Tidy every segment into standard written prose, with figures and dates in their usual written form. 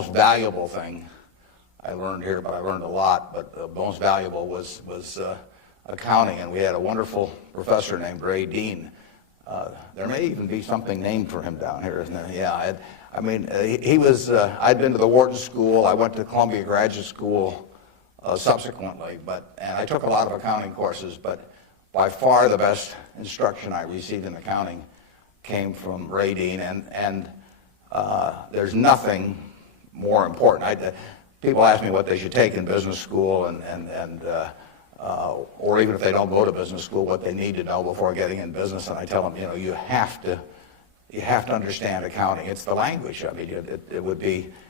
most valuable thing I learned here, but I learned a lot, but the most valuable was accounting, and we had a wonderful professor named Ray Dean. There may even be something named for him down here, isn't there? Yeah, he was, I'd been to the Wharton School, I went to Columbia Graduate School subsequently, and I took a lot of accounting courses, but by far the best instruction I received in accounting came from Ray Dean, and there's nothing more important. People ask me what they should take in business school, or even if they don't go to business school, what they need to know before getting in business, and I tell them, you have to understand accounting. It's the language. I mean,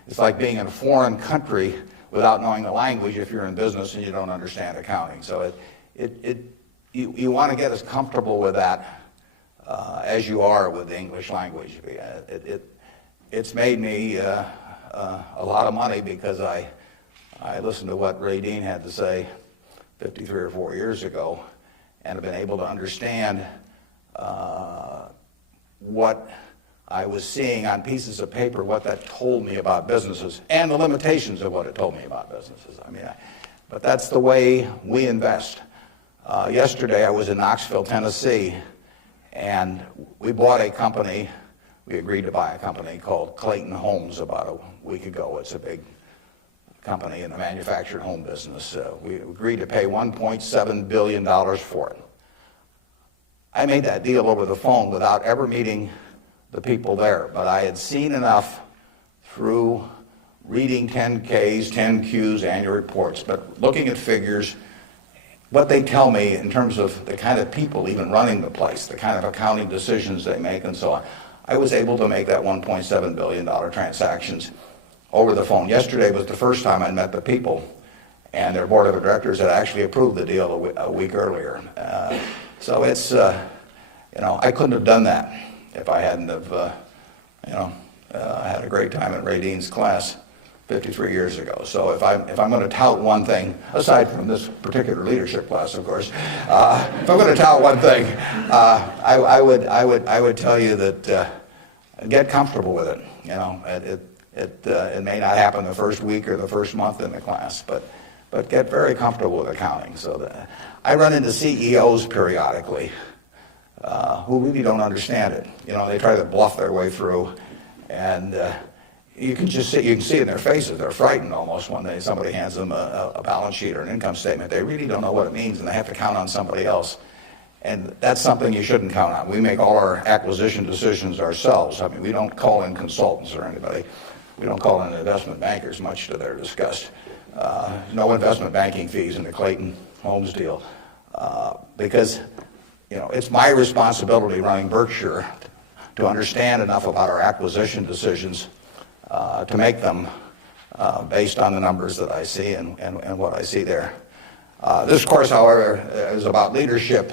it's like being in a foreign country without knowing the language if you're in business and you don't understand accounting. So you want to get as comfortable with that as you are with the English language. It's made me a lot of money because I listened to what Ray Dean had to say 53 or 4 years ago, and have been able to understand what I was seeing on pieces of paper, what that told me about businesses, and the limitations of what it told me about businesses. But that's the way we invest. Yesterday I was in Knoxville, Tennessee, and we bought a company. We agreed to buy a company called Clayton Homes about a week ago. It's a big company in the manufactured home business. We agreed to pay $1.7 billion for it. I made that deal over the phone without ever meeting the people there, but I had seen enough through reading 10Ks, 10Qs, annual reports, but looking at figures, what they tell me in terms of the kind of people even running the place, the kind of accounting decisions they make and so on. I was able to make that $1.7 billion transactions over the phone. Yesterday was the first time I met the people, and their board of directors had actually approved the deal a week earlier. So it's, I couldn't have done that if I hadn't have, had a great time at Ray Dean's class 53 years ago. So if I'm going to tout one thing, aside from this particular leadership class, of course, if I'm going to tout one thing, I would tell you that get comfortable with it. It may not happen the first week or the first month in the class, but get very comfortable with accounting. So I run into CEOs periodically who really don't understand it. They try to bluff their way through, and you can see in their faces, they're frightened almost when somebody hands them a balance sheet or an income statement. They really don't know what it means, and they have to count on somebody else. And that's something you shouldn't count on. We make all our acquisition decisions ourselves. We don't call in consultants or anybody. We don't call in investment bankers, much to their disgust. No investment banking fees in the Clayton Homes deal, because it's my responsibility running Berkshire to understand enough about our acquisition decisions to make them based on the numbers that I see and what I see there. This course, however, is about leadership,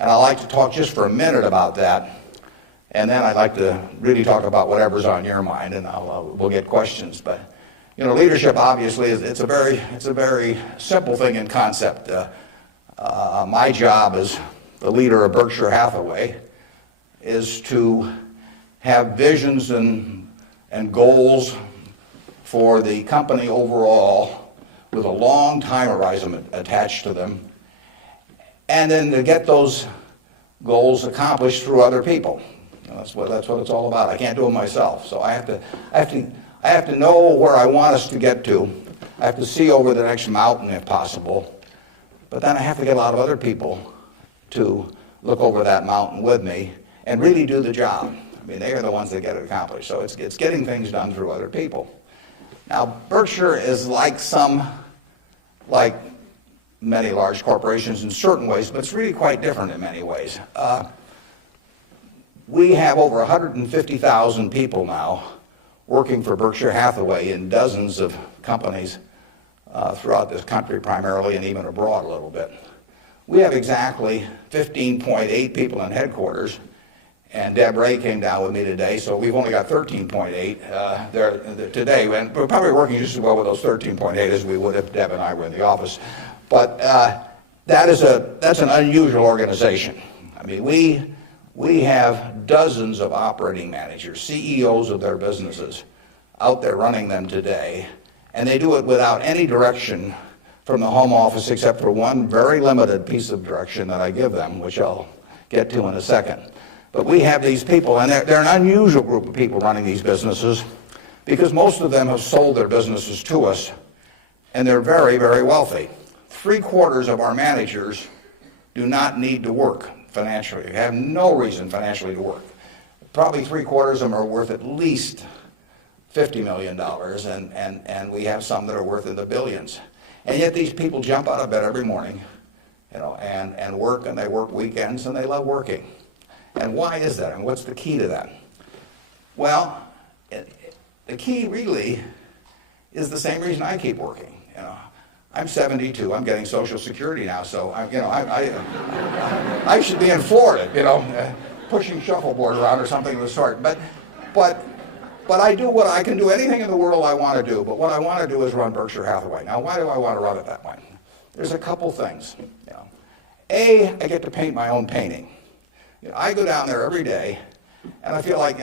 and I'd like to talk just for a minute about that, and then I'd like to really talk about whatever's on your mind, and we'll get questions. But leadership obviously it's a very simple thing in concept. My job as the leader of Berkshire Hathaway is to have visions and goals for the company overall with a long time horizon attached to them, and then to get those goals accomplished through other people. That's what it's all about. I can't do it myself, so I have to know where I want us to get to. I have to see over the next mountain if possible, but then I have to get a lot of other people to look over that mountain with me and really do the job. They are the ones that get it accomplished. So it's getting things done through other people. Now, Berkshire is like many large corporations in certain ways, but it's really quite different in many ways. We have over 150,000 people now working for Berkshire Hathaway in dozens of companies throughout this country primarily, and even abroad a little bit. We have exactly 15.8 people in headquarters, and Deb Ray came down with me today, so we've only got 13.8 there today, and we're probably working just as well with those 13.8 as we would if Deb and I were in the office. But that's an unusual organization. We have dozens of operating managers, CEOs of their businesses, out there running them today, and they do it without any direction from the home office except for one very limited piece of direction that I give them, which I'll get to in a second. But we have these people, and they're an unusual group of people running these businesses because most of them have sold their businesses to us, and they're very, very wealthy. 3/4 of our managers do not need to work financially. They have no reason financially to work. Probably 3/4 of them are worth at least $50 million, and we have some that are worth in the billions. And yet these people jump out of bed every morning, and work, and they work weekends, and they love working. And why is that? And what's the key to that? Well, the key really is the same reason I keep working. I'm 72. I'm getting Social Security now, so I should be in Florida, pushing shuffleboard around or something of the sort. But I do what I can do, anything in the world I want to do. But what I want to do is run Berkshire Hathaway. Now, why do I want to run it that way? There's a couple things. A, I get to paint my own painting. I go down there every day, and I feel like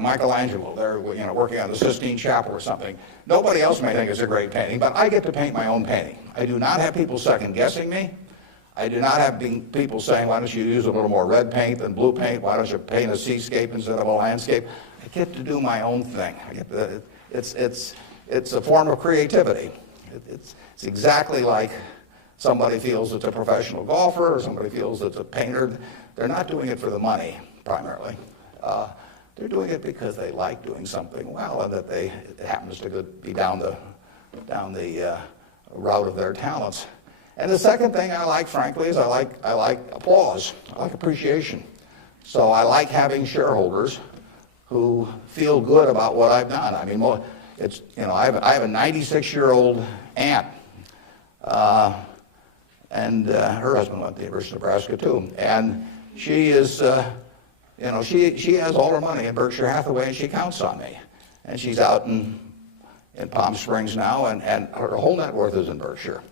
Michelangelo. They're working on the Sistine Chapel or something. Nobody else may think it's a great painting, but I get to paint my own painting. I do not have people second guessing me. I do not have people saying, why don't you use a little more red paint than blue paint? Why don't you paint a seascape instead of a landscape? I get to do my own thing. It's a form of creativity. It's exactly like somebody feels it's a professional golfer or somebody feels it's a painter. They're not doing it for the money, primarily. They're doing it because they like doing something well, and that it happens to be down the route of their talents. And the second thing I like, frankly, is I like applause. I like appreciation. So I like having shareholders who feel good about what I've done. I mean, I have a 96-year-old aunt, and her husband went to the University of Nebraska too, and she is, she has all her money in Berkshire Hathaway, and she counts on me. And she's out in Palm Springs now, and her whole net worth is in Berkshire.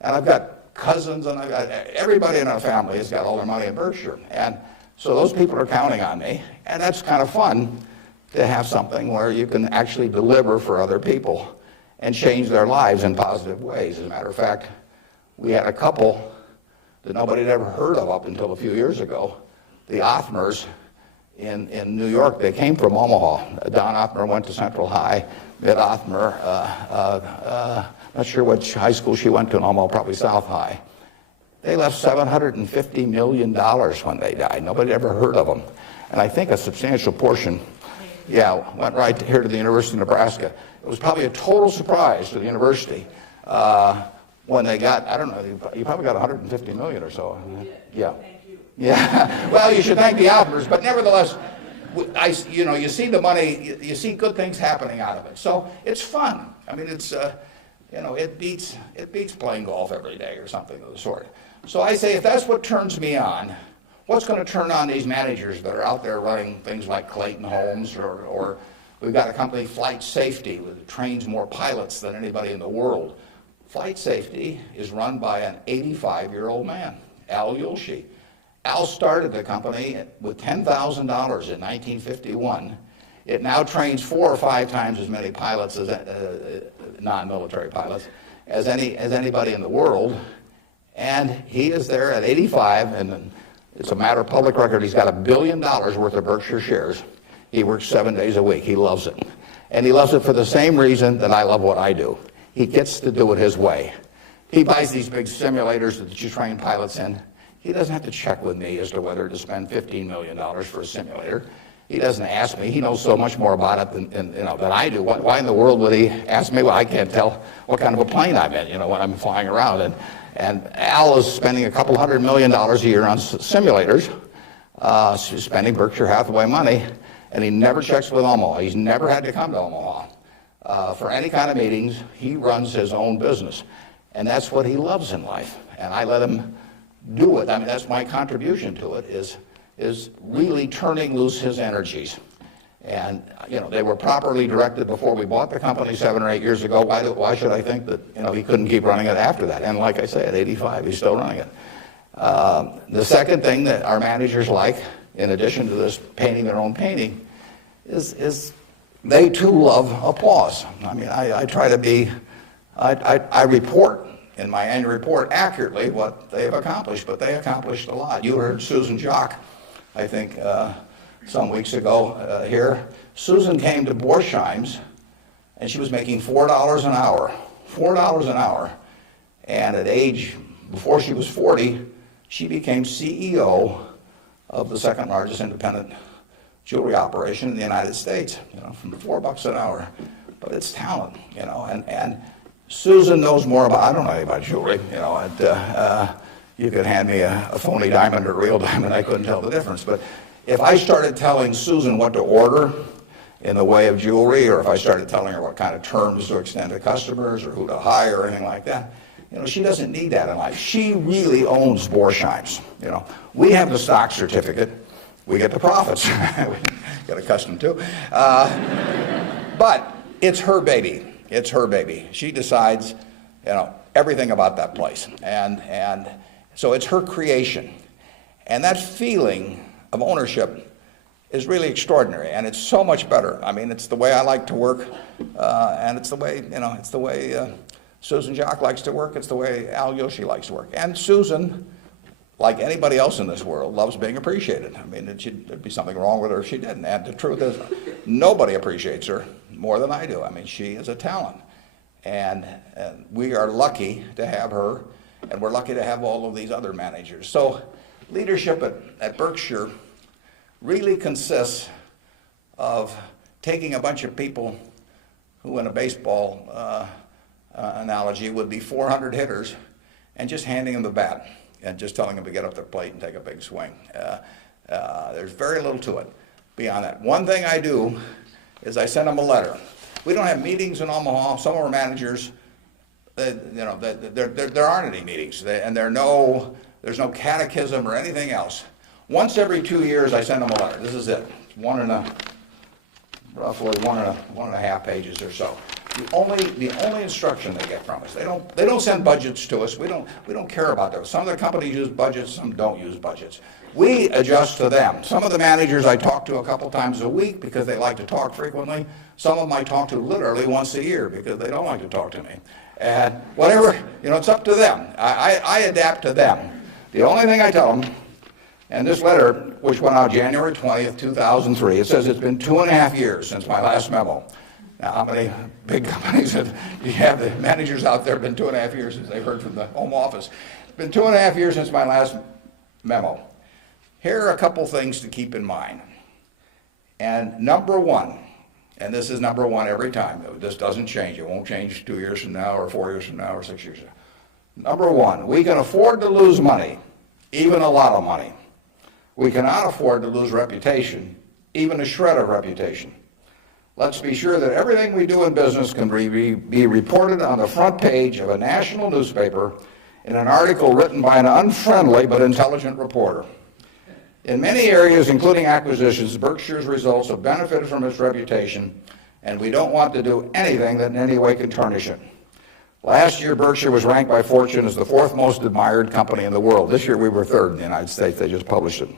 And I've got cousins, and I've got everybody in our family has got all their money in Berkshire. And so those people are counting on me, and that's kind of fun to have something where you can actually deliver for other people and change their lives in positive ways. As a matter of fact, we had a couple that nobody had ever heard of up until a few years ago, the Othmers in New York. They came from Omaha. Don Othmer went to Central High. Mitt Othmer, not sure which high school she went to in Omaha, probably South High. They left $750 million when they died. Nobody ever heard of them. And I think a substantial portion, went right here to the University of Nebraska. It was probably a total surprise to the university when they got, I don't know, you probably got 150 million or so. Yeah. Yeah. Well, you should thank the Othmers, but nevertheless, you see the money, you see good things happening out of it. So it's fun. I mean, it's, it beats playing golf every day or something of the sort. So I say, if that's what turns me on, what's going to turn on these managers that are out there running things like Clayton Homes, or we've got a company, Flight Safety, that trains more pilots than anybody in the world. Flight Safety is run by an 85-year-old man, Al Yulshi. Al started the company with $10,000 in 1951. It now trains 4 or 5 times as many pilots, as non-military pilots, as anybody in the world. And he is there at 85, and it's a matter of public record. He's got $1 billion worth of Berkshire shares. He works 7 days a week. He loves it. And he loves it for the same reason that I love what I do. He gets to do it his way. He buys these big simulators that you train pilots in. He doesn't have to check with me as to whether to spend $15 million for a simulator. He doesn't ask me. He knows so much more about it than I do. Why in the world would he ask me? Well, I can't tell what kind of a plane I'm in, when I'm flying around. And Al is spending $200 million a year on simulators, spending Berkshire Hathaway money, and he never checks with Omaha. He's never had to come to Omaha for any kind of meetings. He runs his own business, and that's what he loves in life. And I let him do it. I mean, that's my contribution to it, is really turning loose his energies. And, they were properly directed before we bought the company 7 or 8 years ago. Why should I think that, he couldn't keep running it after that? And like I say, at 85, he's still running it. The second thing that our managers like, in addition to this painting their own painting, is they too love applause. I mean, I try to be, I report in my annual report accurately what they have accomplished, but they accomplished a lot. You heard Susan Jock, I think, some weeks ago here. Susan came to Borsheim's, and she was making $4 an hour. $4 an hour. And at age, before she was 40, she became CEO of the second largest independent jewelry operation in the United States, from $4 an hour. But it's talent, and Susan knows more about, I don't know anything about jewelry, you could hand me a phony diamond or a real diamond, I couldn't tell the difference. But if I started telling Susan what to order in the way of jewelry, or if I started telling her what kind of terms to extend to customers or who to hire or anything like that, she doesn't need that in life. She really owns Borsheim's. We have the stock certificate. We get the profits. We get accustomed to. But it's her baby. It's her baby. She decides, everything about that place. And so it's her creation. And that feeling of ownership is really extraordinary, and it's so much better. I mean, it's the way I like to work, and it's the way, Susan Jock likes to work. It's the way Al Yoshi likes to work. And Susan, like anybody else in this world, loves being appreciated. I mean, there'd be something wrong with her if she didn't. And the truth is, nobody appreciates her more than I do. I mean, she is a talent. And we are lucky to have her, and we're lucky to have all of these other managers. So leadership at Berkshire really consists of taking a bunch of people who, in a baseball analogy, would be 400 hitters, and just handing them the bat and just telling them to get up their plate and take a big swing. There's very little to it beyond that. One thing I do is I send them a letter. We don't have meetings in Omaha. Some of our managers, there aren't any meetings, and there's no catechism or anything else. Once every 2 years, I send them a letter. This is it. Roughly one and a half pages or so. The only instruction they get from us. They don't send budgets to us. We don't care about those. Some of the companies use budgets, some don't use budgets. We adjust to them. Some of the managers I talk to a couple times a week because they like to talk frequently. Some of them I talk to literally once a year because they don't like to talk to me. And whatever, it's up to them. I adapt to them. The only thing I tell them, and this letter, which went out January 20th, 2003, it says it's been 2.5 years since my last memo. Now, how many big companies do you have? The managers out there have been 2.5 years since they've heard from the home office. It's been 2.5 years since my last memo. Here are a couple things to keep in mind. And number one, and this is number one every time. This doesn't change. It won't change 2 years from now or 4 years from now or 6 years from now. Number one, we can afford to lose money, even a lot of money. We cannot afford to lose reputation, even a shred of reputation. Let's be sure that everything we do in business can be reported on the front page of a national newspaper in an article written by an unfriendly but intelligent reporter. In many areas, including acquisitions, Berkshire's results have benefited from its reputation, and we don't want to do anything that in any way can tarnish it. Last year, Berkshire was ranked by Fortune as the 4th most admired company in the world. This year, we were 3rd in the United States. They just published it.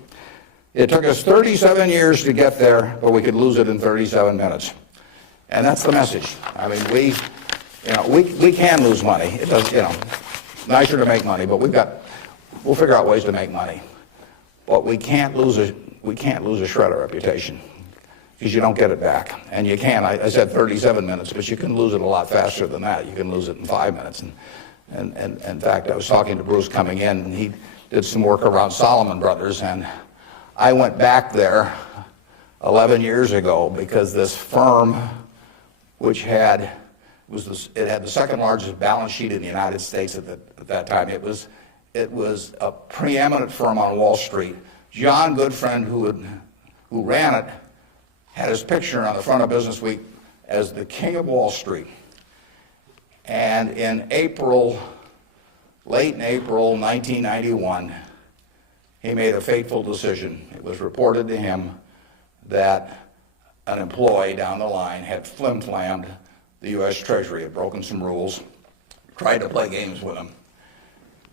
It took us 37 years to get there, but we could lose it in 37 minutes. And that's the message. I mean, we can lose money. It does, nicer to make money, but we'll figure out ways to make money. But we can't lose a shred of reputation, because you don't get it back. And you can, I said 37 minutes, but you can lose it a lot faster than that. You can lose it in 5 minutes. And in fact, I was talking to Bruce coming in, and he did some work around Salomon Brothers, and I went back there 11 years ago because this firm, which had the second largest balance sheet in the United States at that time. It was a preeminent firm on Wall Street. John Goodfriend, who ran it, had his picture on the front of Business Week as the king of Wall Street. And in late in April 1991, he made a fateful decision. It was reported to him that an employee down the line had flim-flammed the U.S. Treasury, had broken some rules, tried to play games with him.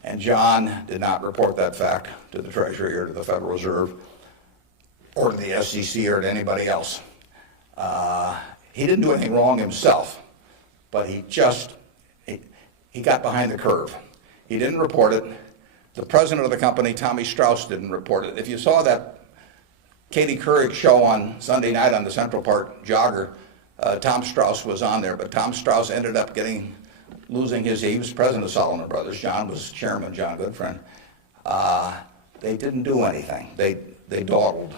And John did not report that fact to the Treasury or to the Federal Reserve or to the SEC or to anybody else. he didn't do anything wrong himself, but he got behind the curve. He didn't report it. The president of the company, Tommy Strauss, didn't report it. If you saw that Katie Couric show on Sunday night on the Central Park Jogger, Tom Strauss was on there, but Tom Strauss ended up losing he was president of Solomon Brothers. John was chairman, John Goodfriend. They didn't do anything. They dawdled.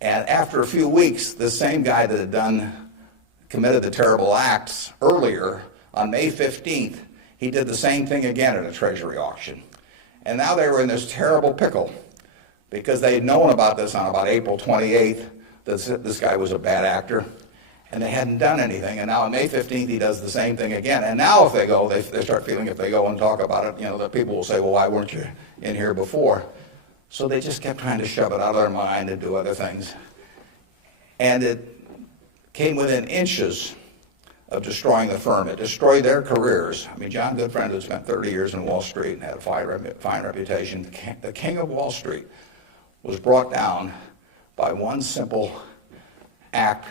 And after a few weeks, the same guy that had committed the terrible acts earlier, on May 15th, he did the same thing again at a treasury auction. And now they were in this terrible pickle because they had known about this on about April 28th, that this guy was a bad actor, and they hadn't done anything. And now on May 15th, he does the same thing again. And now if they go, they start feeling if they go and talk about it, that people will say, well, why weren't you in here before? So they just kept trying to shove it out of their mind and do other things. And it came within inches of destroying the firm. It destroyed their careers. I mean, John Goodfriend had spent 30 years in Wall Street and had a fine reputation. The king of Wall Street was brought down by one simple act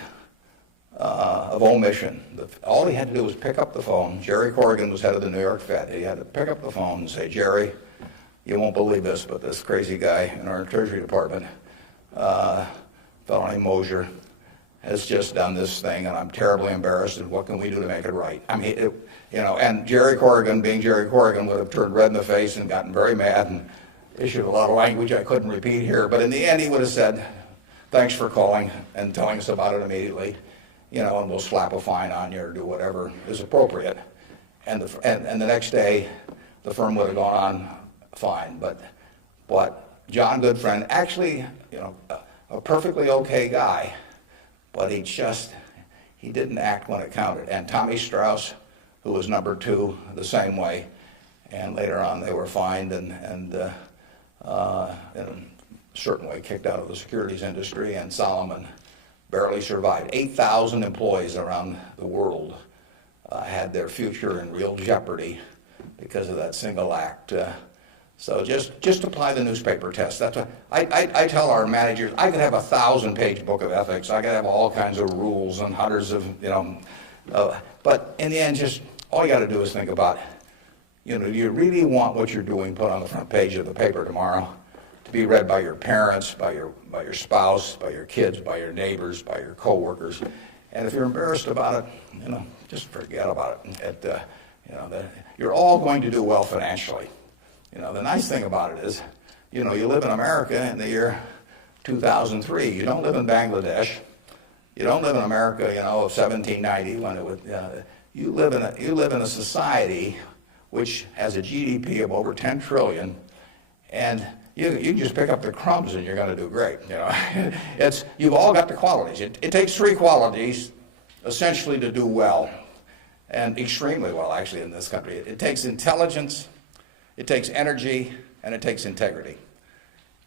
of omission. All he had to do was pick up the phone. Jerry Corrigan was head of the New York Fed. He had to pick up the phone and say, Jerry, you won't believe this, but this crazy guy in our Treasury Department, a fellow named Mosier, has just done this thing, and I'm terribly embarrassed, and what can we do to make it right? I mean, and Jerry Corrigan, being Jerry Corrigan, would have turned red in the face and gotten very mad and issued a lot of language I couldn't repeat here, but in the end he would have said, thanks for calling and telling us about it immediately, and we'll slap a fine on you or do whatever is appropriate. And the next day, the firm would have gone on fine, but John Goodfriend, actually, a perfectly okay guy, but he didn't act when it counted. And Tommy Strauss, who was number 2, the same way. And later on, they were fined and in a certain way kicked out of the securities industry. And Solomon barely survived. 8,000 employees around the world had their future in real jeopardy because of that single act. So just apply the newspaper test. That's what I tell our managers. I could have a 1,000-page book of ethics. I could have all kinds of rules and hundreds of, but in the end, just all you got to do is think about, do you really want what you're doing put on the front page of the paper tomorrow to be read by your parents, by your spouse, by your kids, by your neighbors, by your coworkers? And if you're embarrassed about it, just forget about it. You're all going to do well financially. The nice thing about it is, you live in America in the year 2003. You don't live in Bangladesh. You don't live in America, of 1790 when it was. You live in a society which has a GDP of over 10 trillion, and you can just pick up the crumbs and you're going to do great. You've all got the qualities. It takes 3 qualities essentially to do well, and extremely well actually in this country. It takes intelligence. It takes energy, and it takes integrity.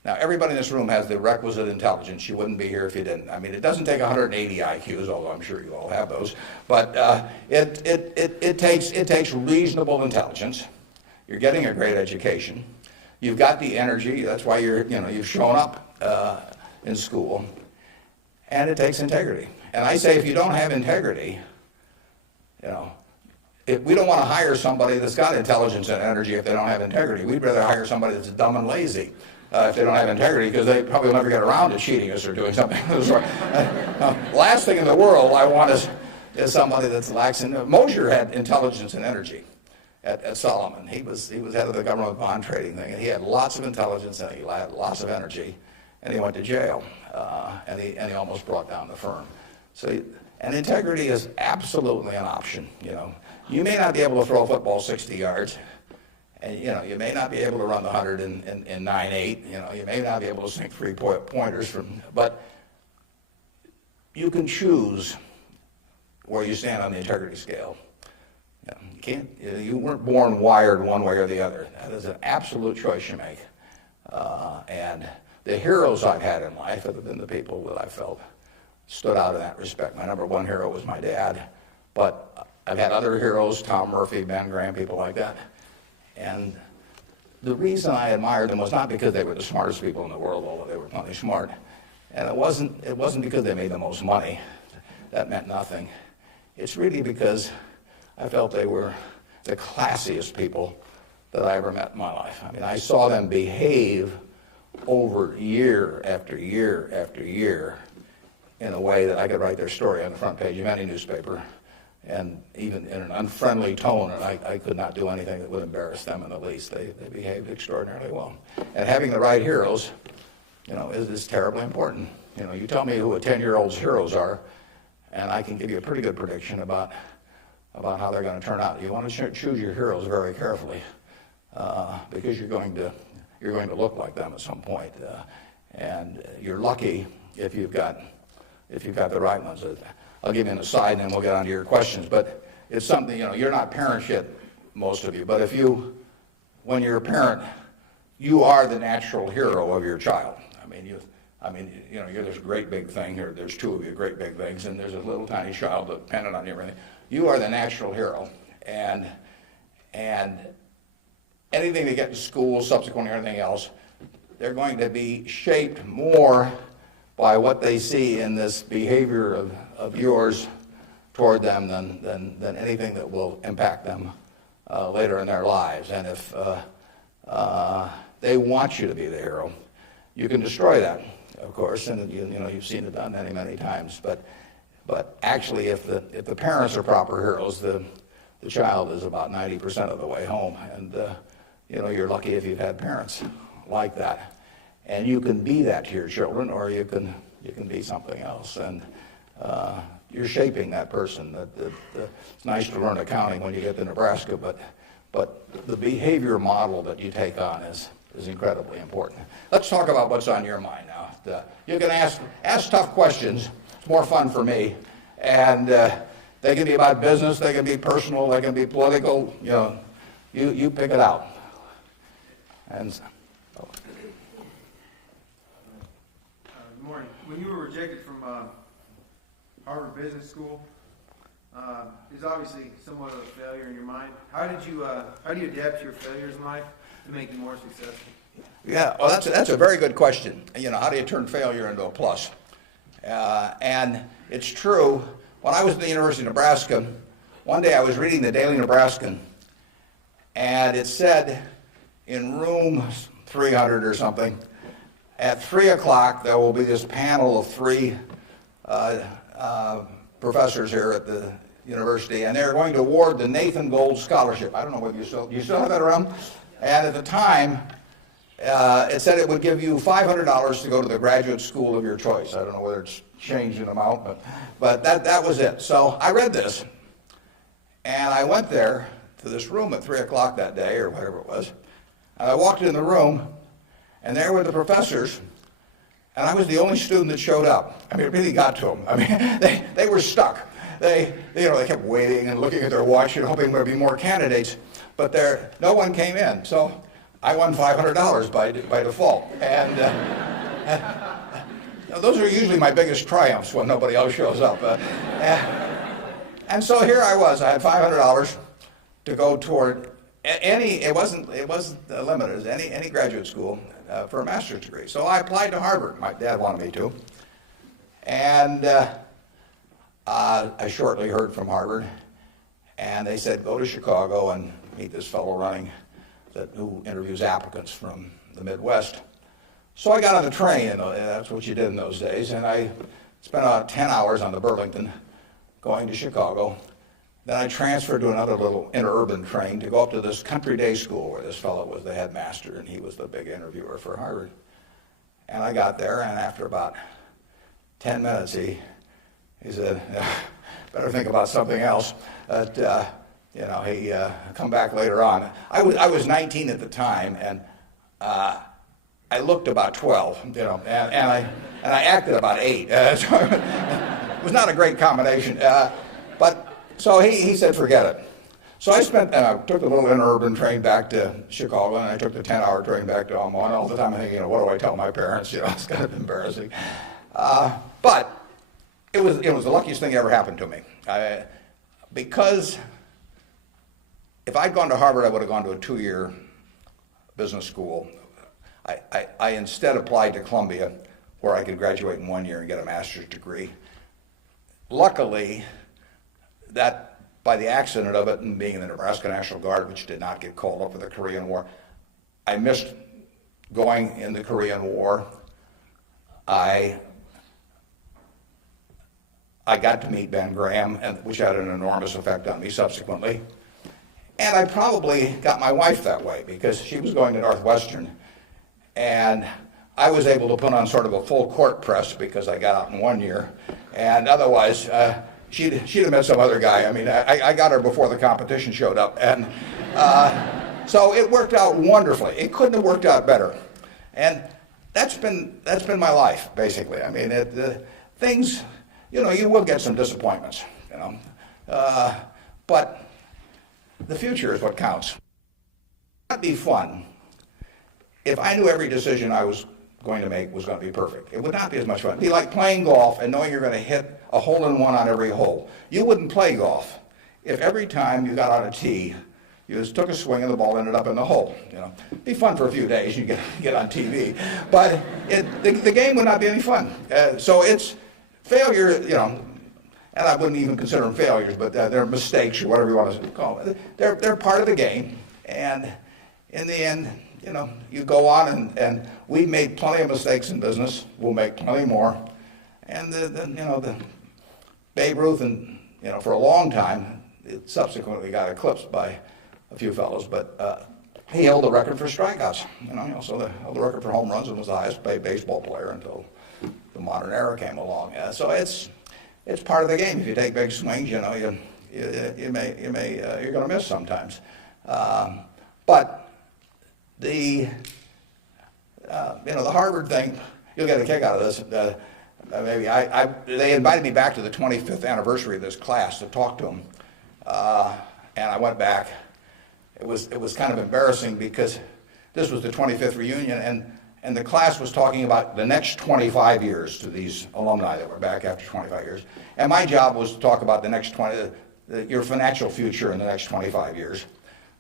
Now, everybody in this room has the requisite intelligence. You wouldn't be here if you didn't. I mean, it doesn't take 180 IQs, although I'm sure you all have those. But it takes reasonable intelligence. You're getting a great education. You've got the energy. That's why you've shown up in school. And it takes integrity. And I say, if you don't have integrity, we don't want to hire somebody that's got intelligence and energy if they don't have integrity. We'd rather hire somebody that's dumb and lazy if they don't have integrity, because they probably will never get around to cheating us or doing something. Last thing in the world I want is somebody that's lacks in. Mosier had intelligence and energy at Solomon. He was head of the government bond trading thing, and he had lots of intelligence and he had lots of energy, and he went to jail, and he almost brought down the firm. And integrity is absolutely an option. You may not be able to throw a football 60 yards, and you may not be able to run the 100 in 9.8. You may not be able to sink 3-pointers but you can choose where you stand on the integrity scale. You weren't born wired one way or the other. That is an absolute choice you make. And the heroes I've had in life have been the people that I felt stood out in that respect. My number 1 hero was my dad, but I've had other heroes, Tom Murphy, Ben Graham, people like that. And the reason I admired them was not because they were the smartest people in the world, although they were plenty smart. And it wasn't because they made the most money. that meant nothing. It's really because I felt they were the classiest people that I ever met in my life. I mean, I saw them behave over year after year after year in a way that I could write their story on the front page of any newspaper, and even in an unfriendly tone, and I could not do anything that would embarrass them in the least. They behaved extraordinarily well. And having the right heroes, is terribly important. You tell me who a 10-year-old's heroes are, and I can give you a pretty good prediction about how they're going to turn out. You want to choose your heroes very carefully, because you're going to look like them at some point, and you're lucky if you've got the right ones. I'll give you an aside, and then we'll get on to your questions. But it's something, you're not parents yet, most of you. But when you're a parent, you are the natural hero of your child. You're this great big thing, or there's two of you great big things, and there's a little tiny child dependent on you and everything. You are the natural hero, and anything they get in school, subsequently, or anything else, they're going to be shaped more by what they see in this behavior of yours toward them than anything that will impact them later in their lives. And if they want you to be the hero, you can destroy that, of course, and you've seen it done many, many times. But actually, if the parents are proper heroes, the child is about 90% of the way home, and you're lucky if you've had parents like that. And you can be that to your children, or you can be something else, and you're shaping that person. It's nice to learn accounting when you get to Nebraska, but the behavior model that you take on is incredibly important. Let's talk about what's on your mind now. You can ask tough questions. It's more fun for me, and they can be about business, they can be personal, they can be political. You pick it out. And. Good morning. When you were rejected from Harvard Business School, it's obviously somewhat of a failure in your mind. How do you adapt to your failures in life to make you more successful? Yeah, well, that's a very good question. How do you turn failure into a plus? And it's true. When I was at the University of Nebraska, one day I was reading the Daily Nebraskan, and it said in room 300 or something, at 3 o'clock there will be this panel of three professors here at the university, and they're going to award the Nathan Gold Scholarship. I don't know whether you still have that around. And at the time, it said it would give you $500 to go to the graduate school of your choice. I don't know whether it's changed in amount, but that was it. So I read this, and I went there to this room at 3 o'clock that day, or whatever it was, and I walked in the room, and there were the professors, and I was the only student that showed up. It really got to them. They were stuck. They kept waiting and looking at their watch and hoping there would be more candidates, but no one came in. So I won $500 by default. And those are usually my biggest triumphs when nobody else shows up. And so here I was. I had $500 to go toward it wasn't limited, any graduate school for a master's degree. So I applied to Harvard. My dad wanted me to. And I shortly heard from Harvard, and they said, go to Chicago and meet this fellow who interviews applicants from the Midwest. So I got on the train, and that's what you did in those days, and I spent about 10 hours on the Burlington going to Chicago. Then I transferred to another little interurban train to go up to this country day school where this fellow was the headmaster, and he was the big interviewer for Harvard. And I got there, and after about 10 minutes, he said, better think about something else. But, he come back later on. I was 19 at the time, and I looked about 12, and I acted about 8. So it was not a great combination. So he said, forget it. So I took the little interurban train back to Chicago, and I took the 10-hour train back to Omaha. And all the time I'm thinking, what do I tell my parents? It's kind of embarrassing. But it was the luckiest thing that ever happened to me. Because if I'd gone to Harvard, I would have gone to a 2-year business school. I instead applied to Columbia, where I could graduate in 1 year and get a master's degree. luckily, that by the accident of it and being in the Nebraska National Guard, which did not get called up for the Korean War, I missed going in the Korean War. I got to meet Ben Graham, which had an enormous effect on me subsequently. And I probably got my wife that way because she was going to Northwestern. And I was able to put on sort of a full court press because I got out in 1 year. And otherwise, she'd have met some other guy. I mean, I got her before the competition showed up. And so it worked out wonderfully. It couldn't have worked out better. And that's been my life, basically. I mean, things, you will get some disappointments, but the future is what counts. It'd be fun if I knew every decision I was going to make was going to be perfect. It would not be as much fun. It'd be like playing golf and knowing you're going to hit a hole-in-one on every hole. You wouldn't play golf if every time you got on a tee, you just took a swing and the ball ended up in the hole. It'd be fun for a few days. You get on TV, but the game would not be any fun. So it's failure, and I wouldn't even consider them failures, but they're mistakes or whatever you want to call them. They're part of the game, and in the end, you go on, and we made plenty of mistakes in business. We'll make plenty more, and the Babe Ruth, and for a long time, it subsequently got eclipsed by a few fellows, but he held the record for strikeouts. So held the record for home runs and was the highest paid baseball player until the modern era came along. So it's part of the game. If you take big swings, you're going to miss sometimes. But the Harvard thing, you'll get a kick out of this. They invited me back to the 25th anniversary of this class to talk to them, and I went back. It was kind of embarrassing because this was the 25th reunion, and the class was talking about the next 25 years to these alumni that were back after 25 years. And my job was to talk about the next your financial future in the next 25 years.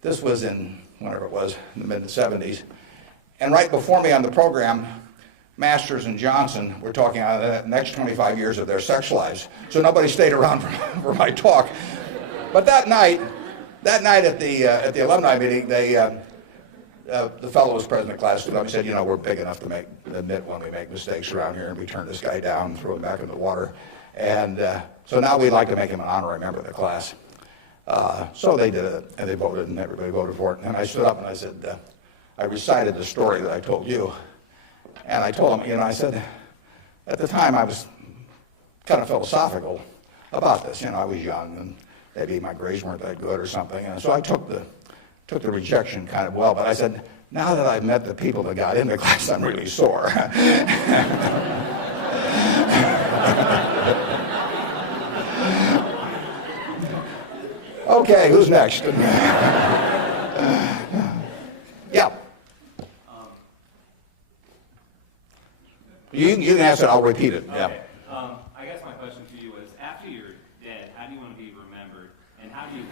This was in, whenever it was, in the mid-70s. And right before me on the program, Masters and Johnson were talking about the next 25 years of their sex lives. So nobody stayed around for my talk. But that night at the alumni meeting, the fellow who was president of the class stood up and said, we're big enough to admit when we make mistakes around here, and we turn this guy down and throw him back in the water. And so now we'd like to make him an honorary member of the class. So they did it, and they voted, and everybody voted for it. And I stood up and I said, I recited the story that I told you. And I told him, I said, at the time I was kind of philosophical about this. I was young, and maybe my grades weren't that good or something. And so I took the rejection kind of well. But I said, now that I've met the people that got into class, I'm really sore. Okay, who's next? Yeah. You can ask it, I'll repeat it. Okay. Yeah. I guess my question to you is, after you're dead, how do you want to be remembered, and how do you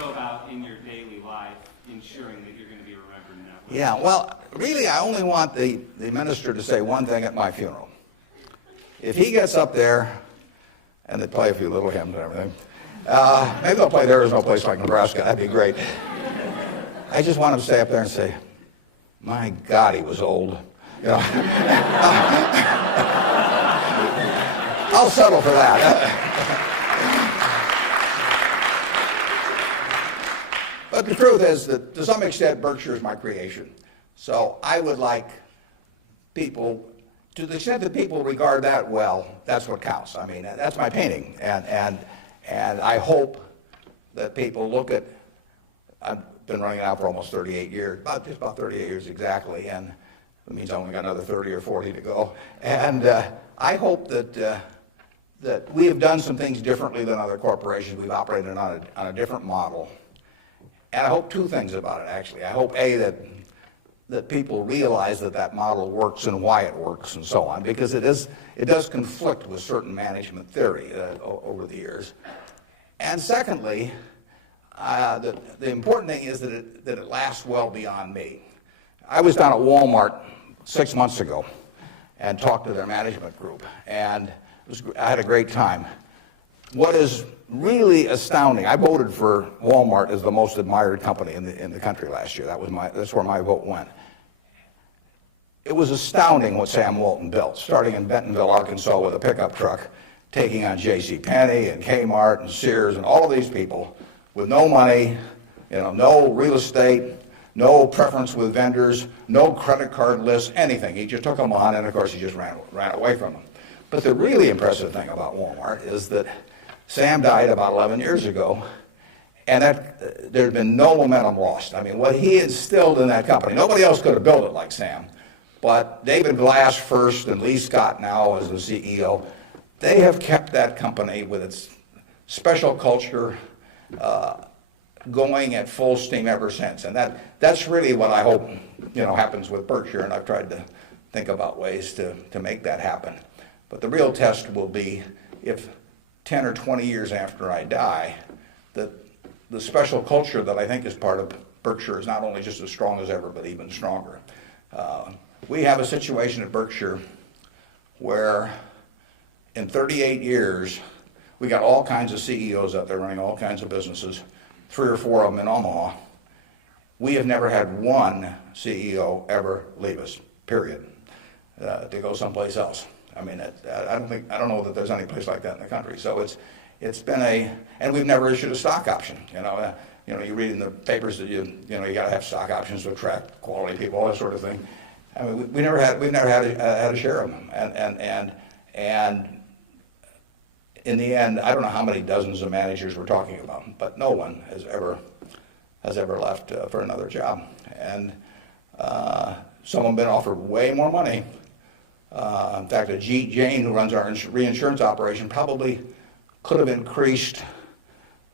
go about in your daily life ensuring that you're going to be remembered in that way? Yeah, well, really, I only want the minister to say one thing at my funeral. If he gets up there, and they play a few little hymns and everything, maybe they'll play There Is No Place Like Nebraska. That'd be great. I just want him to stay up there and say, my God, he was old. I'll settle for that. But the truth is that, to some extent, Berkshire is my creation. So I would like people, to the extent that people regard that well, that's what counts. I mean, that's my painting. And I hope that people look at, I've been running now for almost 38 years, just about 38 years exactly, and it means I only got another 30 or 40 to go. And I hope that we have done some things differently than other corporations. We've operated on a different model. And I hope two things about it, actually. I hope, A, that people realize that model works and why it works and so on, because it does conflict with certain management theory over the years. And secondly, the important thing is that it lasts well beyond me. I was down at Walmart 6 months ago and talked to their management group, and I had a great time. What is really astounding, I voted for Walmart as the most admired company in the country last year. That's where my vote went. It was astounding what Sam Walton built, starting in Bentonville, Arkansas with a pickup truck, taking on J.C. Penney and Kmart and Sears and all of these people with no money, no real estate, no preference with vendors, no credit card lists, anything. He just took them on, and of course he just ran away from them. But the really impressive thing about Walmart is that Sam died about 11 years ago, and there had been no momentum lost. I mean, what he instilled in that company, nobody else could have built it like Sam, but David Glass first and Lee Scott now as the CEO, they have kept that company with its special culture going at full steam ever since. And that's really what I hope happens with Berkshire, and I've tried to think about ways to make that happen. But the real test will be if 10 or 20 years after I die, that the special culture that I think is part of Berkshire is not only just as strong as ever, but even stronger. We have a situation at Berkshire where in 38 years, we got all kinds of CEOs out there running all kinds of businesses, 3 or 4 of them in Omaha. We have never had one CEO ever leave us, period, to go someplace else. I mean, I don't know that there's any place like that in the country. So it's been and we've never issued a stock option. You read in the papers that you got to have stock options to attract quality people, all that sort of thing. I mean, we've never had a share of them, and in the end, I don't know how many dozens of managers we're talking about, but no one has ever left for another job, and some have been offered way more money. In fact, Ajit Jain, who runs our reinsurance operation, probably could have increased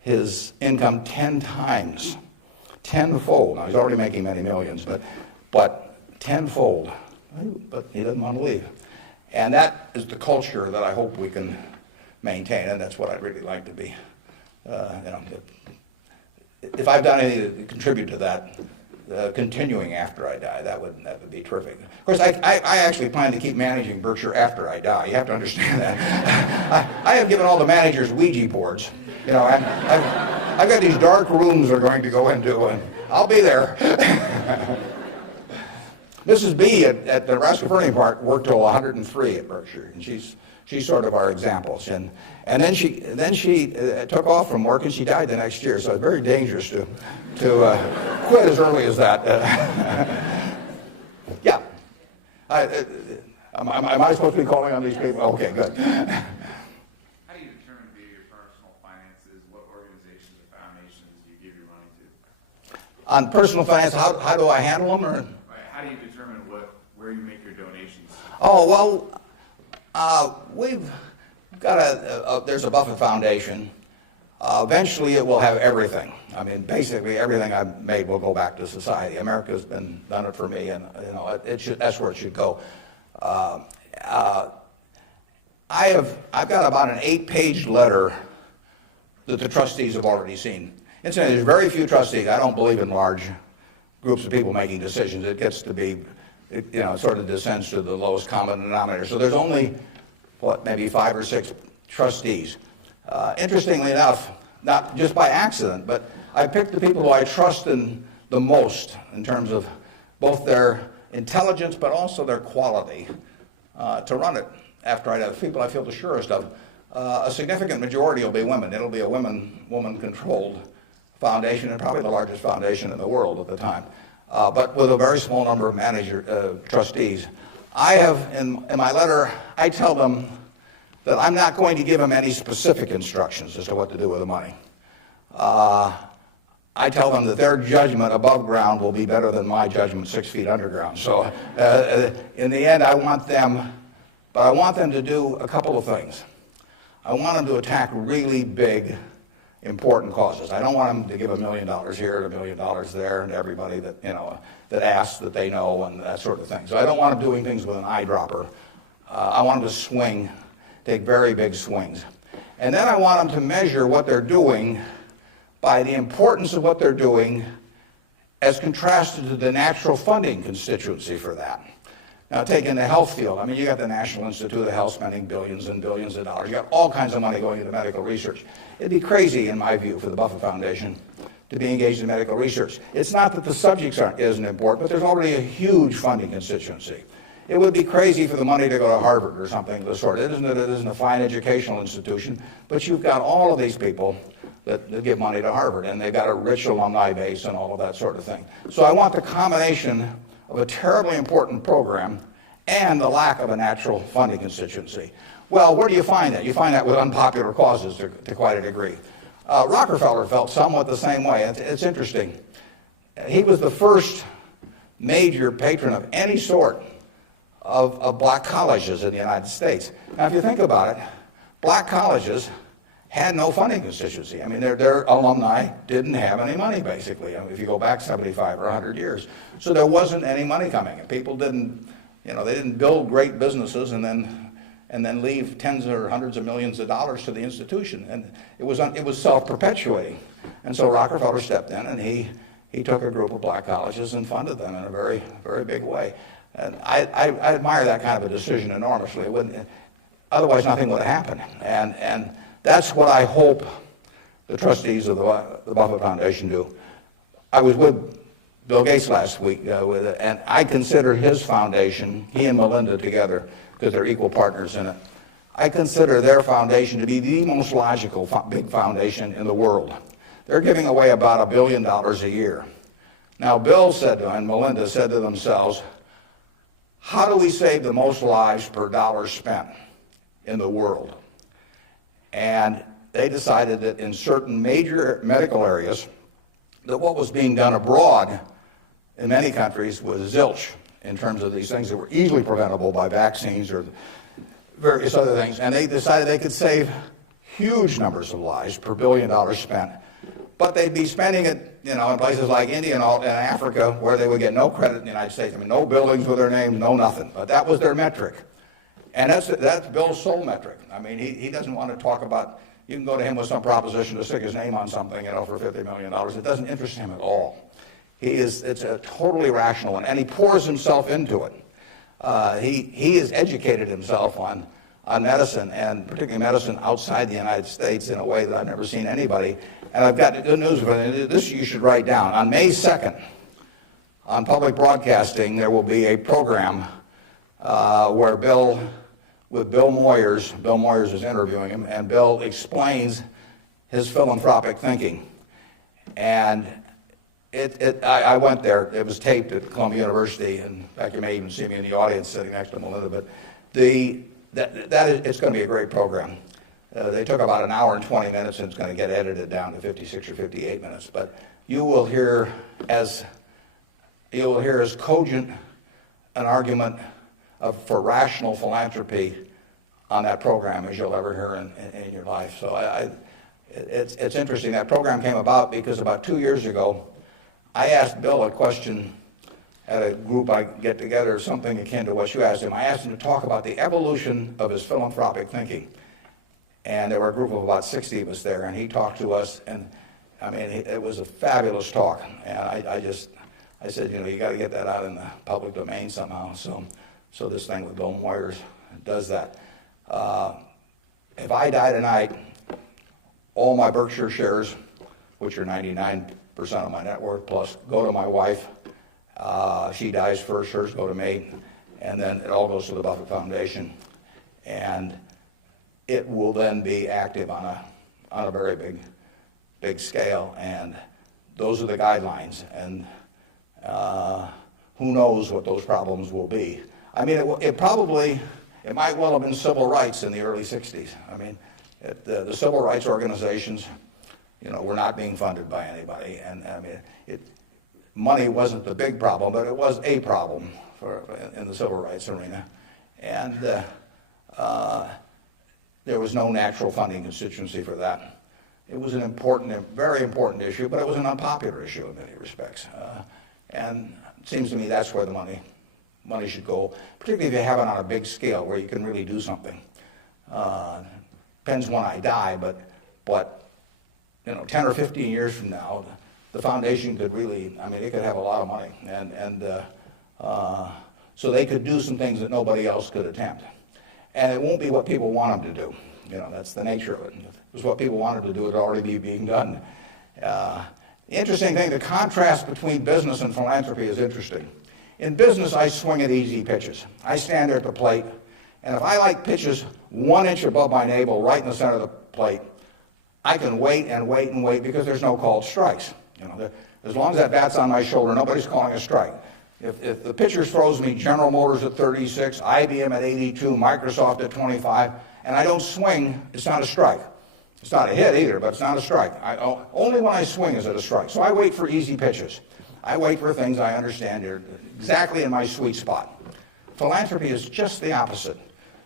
his income 10 times, tenfold. Now he's already making many millions, but tenfold. But he doesn't want to leave, and that is the culture that I hope we can maintain, and that's what I'd really like to be. If I've done anything to contribute to that, continuing after I die, that would be terrific. Of course, I actually plan to keep managing Berkshire after I die. You have to understand that. I have given all the managers Ouija boards. I've got these dark rooms they're going to go into, and I'll be there. Mrs. B at the Nebraska Furniture Park worked till 103 at Berkshire, and she's sort of our examples. And then she took off from work, and she died the next year. So it's very dangerous to quit as early as that. Yeah. Am I supposed to be calling on these people? Okay, good. How do you determine via your personal finances what organizations or foundations you give your money to? On personal finance, how do I handle them? Or? How do you determine where you make your donations? Oh, well, we've got there's a Buffett Foundation. Eventually it will have everything. I mean, basically everything I've made will go back to society. America's done it for me, and that's where it should go. I've got about an 8-page letter that the trustees have already seen. Incidentally, there's very few trustees. I don't believe in large groups of people making decisions. It gets to be, it sort of descends to the lowest common denominator. So there's only, maybe 5 or 6 trustees. Interestingly enough, not just by accident, but I picked the people who I trust in the most in terms of both their intelligence but also their quality to run it after I have people I feel the surest of. A significant majority will be women. It'll be a woman-controlled foundation, and probably the largest foundation in the world at the time, but with a very small number of trustees. I have, in my letter, I tell them that I'm not going to give them any specific instructions as to what to do with the money. I tell them that their judgment above ground will be better than my judgment 6 feet underground. So in the end, I want them to do a couple of things. I want them to attack really big, important causes. I don't want them to give $1 million here and $1 million there and everybody that that asks that they know and that sort of thing. So I don't want them doing things with an eyedropper. I want them to take very big swings. And then I want them to measure what they're doing by the importance of what they're doing as contrasted to the natural funding constituency for that. Now, take in the health field. I mean, you got the National Institute of Health spending billions and billions of dollars. You got all kinds of money going into medical research. It'd be crazy, in my view, for the Buffett Foundation to be engaged in medical research. It's not that the subjects isn't important, but there's already a huge funding constituency. It would be crazy for the money to go to Harvard or something of the sort. It isn't a fine educational institution, but you've got all of these people that give money to Harvard, and they've got a rich alumni base and all of that sort of thing. So I want the combination of a terribly important program and the lack of a natural funding constituency. Well, where do you find that? You find that with unpopular causes to quite a degree. Rockefeller felt somewhat the same way. It's interesting. He was the first major patron of any sort of black colleges in the United States. Now, if you think about it, black colleges had no funding constituency. I mean, their alumni didn't have any money, basically, if you go back 75 or 100 years. So there wasn't any money coming. And people didn't, they didn't build great businesses and then leave tens or hundreds of millions of dollars to the institution. And it was self-perpetuating. And so Rockefeller stepped in, and he took a group of black colleges and funded them in a very, very big way. And I admire that kind of a decision enormously. Otherwise, nothing would have happened. And that's what I hope the trustees of the Buffett Foundation do. I was with Bill Gates last week, and I consider his foundation, he and Melinda together, because they're equal partners in it, I consider their foundation to be the most logical big foundation in the world. They're giving away about $1 billion a year. Now, Bill said to, and Melinda said to themselves, how do we save the most lives per dollar spent in the world? And they decided that in certain major medical areas, that what was being done abroad in many countries was zilch in terms of these things that were easily preventable by vaccines or various other things. And they decided they could save huge numbers of lives per $1 billion spent. But they'd be spending it, in places like India and Africa, where they would get no credit in the United States. I mean, no buildings with their name, no nothing. But that was their metric. And that's Bill's sole metric. I mean, he doesn't want to talk about, you can go to him with some proposition to stick his name on something, for $50 million. It doesn't interest him at all. It's a totally rational one, and he pours himself into it. He has educated himself on medicine, and particularly medicine outside the United States, in a way that I've never seen anybody. And I've got good news for you. This you should write down. On May 2nd, on public broadcasting, there will be a program where Bill Moyers is interviewing him, and Bill explains his philanthropic thinking. And I went there. It was taped at Columbia University. In fact, you may even see me in the audience sitting next to Melinda. But it's going to be a great program. They took about an hour and 20 minutes, and it's going to get edited down to 56 or 58 minutes. But you will hear as cogent an argument for rational philanthropy on that program as you'll ever hear in your life. So it's interesting. That program came about because about 2 years ago, I asked Bill a question at a group I get together, something akin to what you asked him. I asked him to talk about the evolution of his philanthropic thinking. And there were a group of about 60 of us there, and he talked to us, and I mean, it was a fabulous talk. And I said, you got to get that out in the public domain somehow. So this thing with Bill Moyers does that. If I die tonight, all my Berkshire shares, which are 99% of my net worth plus, go to my wife. She dies first, hers go to me, and then it all goes to the Buffett Foundation. And it will then be active on a very big scale, and those are the guidelines. And who knows what those problems will be. I mean, it might well have been civil rights in the early 60s. I mean, the civil rights organizations, were not being funded by anybody. And I mean, money wasn't the big problem, but it was a problem in the civil rights arena. And there was no natural funding constituency for that. It was a very important issue, but it was an unpopular issue in many respects. And it seems to me that's where the money should go, particularly if you have it on a big scale where you can really do something. Depends when I die, but 10 or 15 years from now, the foundation could really, it could have a lot of money. And so they could do some things that nobody else could attempt. And it won't be what people want them to do. That's the nature of it. If it was what people wanted to do, it would already be being done. The interesting thing, the contrast between business and philanthropy is interesting. In business, I swing at easy pitches. I stand there at the plate, and if I like pitches 1 inch above my navel, right in the center of the plate, I can wait and wait and wait because there's no called strikes. As long as that bat's on my shoulder, nobody's calling a strike. If the pitcher throws me General Motors at 36, IBM at 82, Microsoft at 25, and I don't swing, it's not a strike. It's not a hit either, but it's not a strike. Only when I swing is it a strike. So I wait for easy pitches. I wait for things I understand are exactly in my sweet spot. Philanthropy is just the opposite.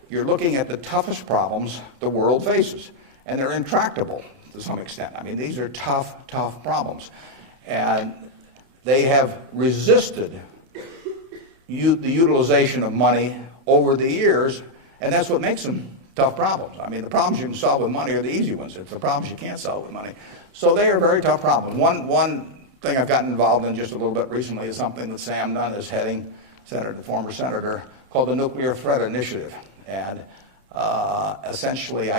You're looking at the toughest problems the world faces, and they're intractable to some extent. I mean, these are tough, tough problems. And they have resisted the utilization of money over the years, and that's what makes them tough problems. I mean, the problems you can solve with money are the easy ones. It's the problems you can't solve with money. So they are very tough problems. One thing I've gotten involved in just a little bit recently is something that Sam Nunn is heading, the former senator, called the Nuclear Threat Initiative. And essentially,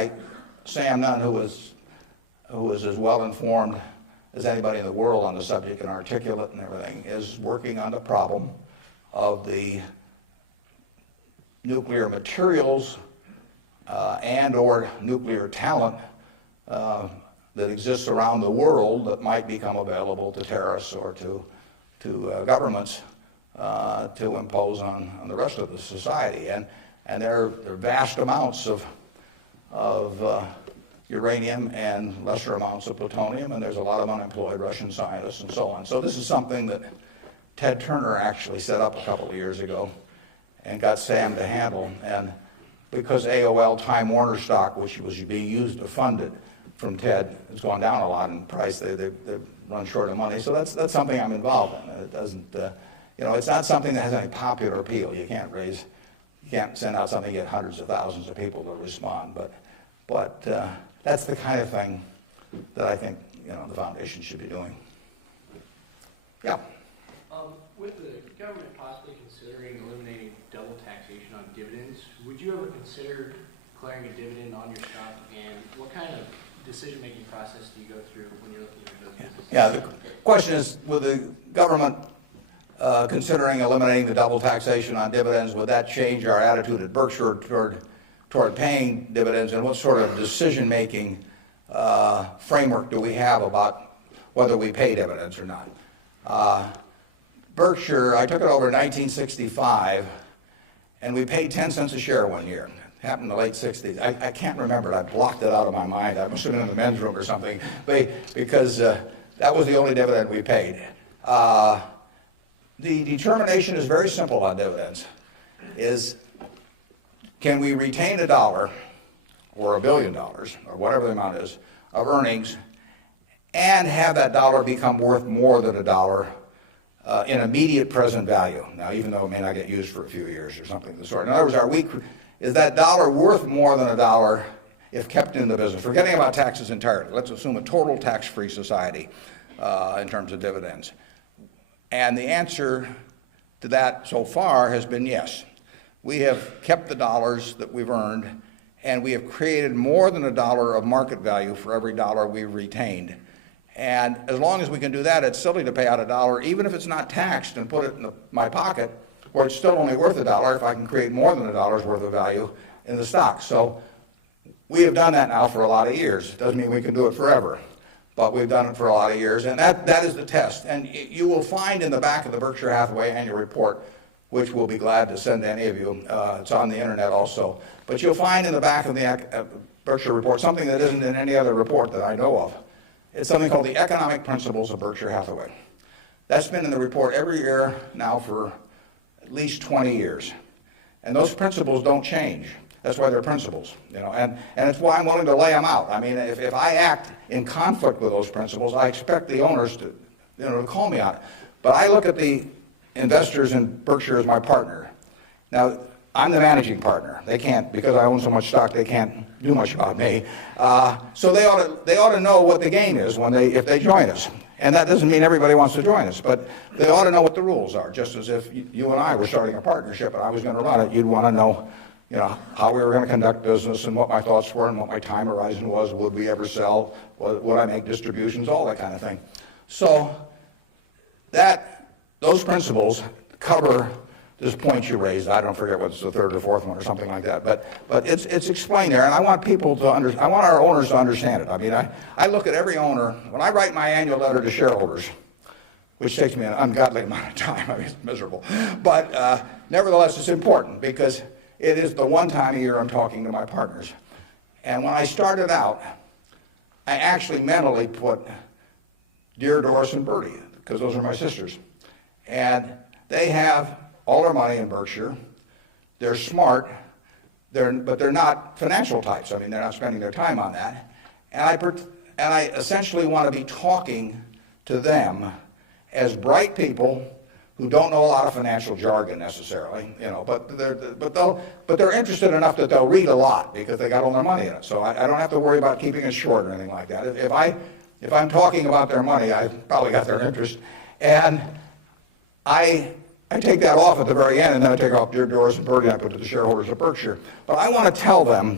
Sam Nunn, who is as well informed as anybody in the world on the subject and articulate and everything, is working on the problem of the nuclear materials and or nuclear talent that exists around the world that might become available to terrorists or to governments to impose on the rest of the society. And there are vast amounts of uranium and lesser amounts of plutonium, and there's a lot of unemployed Russian scientists and so on. So this is something that Ted Turner actually set up a couple of years ago and got Sam to handle. And because AOL Time Warner stock, which was being used to fund it from Ted, has gone down a lot in price, they've run short of money. So that's something I'm involved in. It doesn't, it's not something that has any popular appeal. You can't send out something and get hundreds of thousands of people to respond. But that's the kind of thing that I think the foundation should be doing. Yeah. With the government possibly considering eliminating double taxation on dividends, would you ever consider declaring a dividend on your stock? And what kind of decision-making process do you go through when you're looking at those businesses? Yeah, the question is, with the government considering eliminating the double taxation on dividends, would that change our attitude at Berkshire toward paying dividends, and what sort of decision-making framework do we have about whether we pay dividends or not? Berkshire, I took it over in 1965, and we paid 10 cents a share one year. It happened in the late 60s. I can't remember it. I blocked it out of my mind. I must have been in the men's room or something, because that was the only dividend we paid. The determination is very simple on dividends, is can we retain $1 or $1 billion or whatever the amount is of earnings and have that dollar become worth more than $1 in immediate present value? Now, even though it may not get used for a few years or something of the sort. In other words, is that dollar worth more than $1 if kept in the business? Forgetting about taxes entirely. Let's assume a total tax-free society in terms of dividends. And the answer to that so far has been yes. We have kept the dollars that we've earned, and we have created more than $1 of market value for every dollar we've retained. And as long as we can do that, it's silly to pay out $1, even if it's not taxed, and put it in my pocket, where it's still only worth $1 if I can create more than $1 worth of value in the stock. So we have done that now for a lot of years. It doesn't mean we can do it forever, but we've done it for a lot of years, and that is the test. And you will find in the back of the Berkshire Hathaway annual report, which we'll be glad to send to any of you. It's on the internet also. But you'll find in the back of the Berkshire report something that isn't in any other report that I know of. It's something called the Economic Principles of Berkshire Hathaway. That's been in the report every year now for at least 20 years. And those principles don't change. That's why they're principles, and it's why I'm willing to lay them out. I mean, if I act in conflict with those principles, I expect the owners to call me on it. But I look at the investors in Berkshire as my partner. Now, I'm the managing partner. They can't, because I own so much stock, they can't do much about me. So they ought to know what the game is if they join us. And that doesn't mean everybody wants to join us, but they ought to know what the rules are, just as if you and I were starting a partnership and I was going to run it, you'd want to know, how we were going to conduct business and what my thoughts were and what my time horizon was. Would we ever sell? Would I make distributions? All that kind of thing. So those principles cover this point you raised. I don't forget what's the third or fourth one or something like that, but it's explained there, and I want people to I want our owners to understand it. I mean, I look at every owner when I write my annual letter to shareholders, which takes me an ungodly amount of time. I mean, it's miserable, but nevertheless, it's important because it is the one time a year I'm talking to my partners. And when I started out, I actually mentally put Dear Doris and Bertie, because those are my sisters. And they have all their money in Berkshire. They're smart, but they're not financial types. I mean, they're not spending their time on that. And I essentially want to be talking to them as bright people who don't know a lot of financial jargon necessarily, but they're interested enough that they'll read a lot because they got all their money in it. So I don't have to worry about keeping it short or anything like that. If I'm talking about their money, I've probably got their interest, and I take that off at the very end, and then I take off Dear Doris and Bertie, and I put to the shareholders of Berkshire. But I want to tell them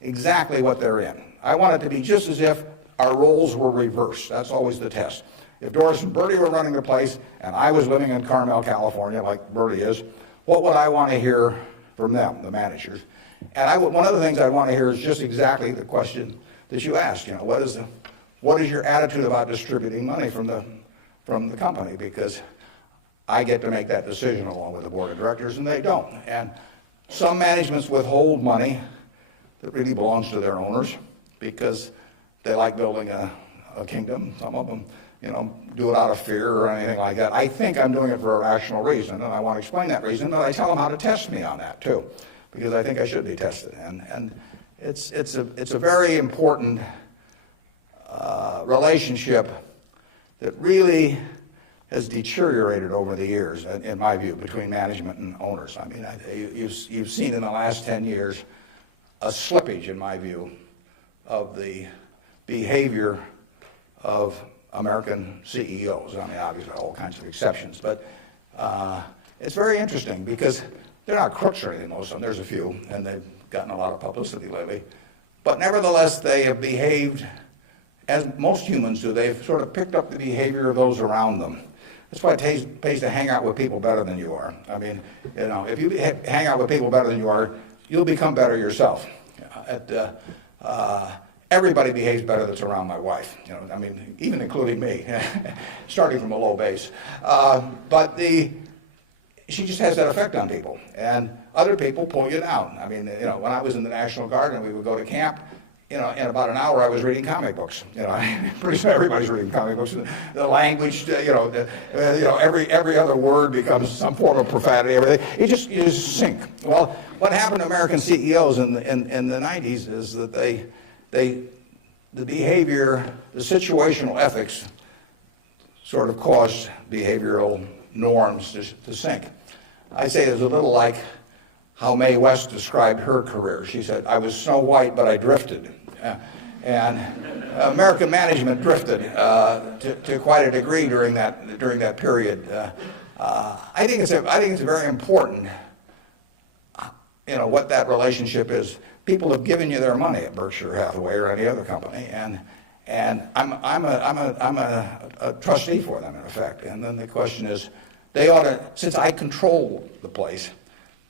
exactly what they're in. I want it to be just as if our roles were reversed. That's always the test. If Doris and Bertie were running the place and I was living in Carmel, California, like Bertie is, what would I want to hear from them, the managers? And one of the things I want to hear is just exactly the question that you asked. What is your attitude about distributing money from the company? Because I get to make that decision along with the board of directors, and they don't. And some managements withhold money that really belongs to their owners because they like building a kingdom. Some of them do it out of fear or anything like that. I think I'm doing it for a rational reason, and I want to explain that reason, but I tell them how to test me on that too, because I think I should be tested. And it's a very important relationship that really has deteriorated over the years, in my view, between management and owners. I mean, you've seen in the last 10 years a slippage, in my view, of the behavior of American CEOs. I mean, obviously, all kinds of exceptions, but it's very interesting because they're not crooks or anything, most of them. There's a few, and they've gotten a lot of publicity lately. But nevertheless, they have behaved as most humans do. They've sort of picked up the behavior of those around them. That's why it pays to hang out with people better than you are. I mean, if you hang out with people better than you are, you'll become better yourself. Everybody behaves better that's around my wife. I mean, even including me, starting from a low base. But she just has that effect on people, and other people pull you down. I mean, when I was in the National Guard and we would go to camp, in about an hour I was reading comic books. Pretty soon everybody's reading comic books. The language, every other word becomes some form of profanity. Everything. You just sink. Well, what happened to American CEOs in the 90s is that the behavior, the situational ethics, sort of caused behavioral norms to sink. I say it's a little like how Mae West described her career. She said, "I was Snow White, but I drifted." And American management drifted to quite a degree during that period. I think it's very important, what that relationship is. People have given you their money at Berkshire Hathaway or any other company, and I'm a trustee for them in effect. And then the question is, they ought to, since I control the place,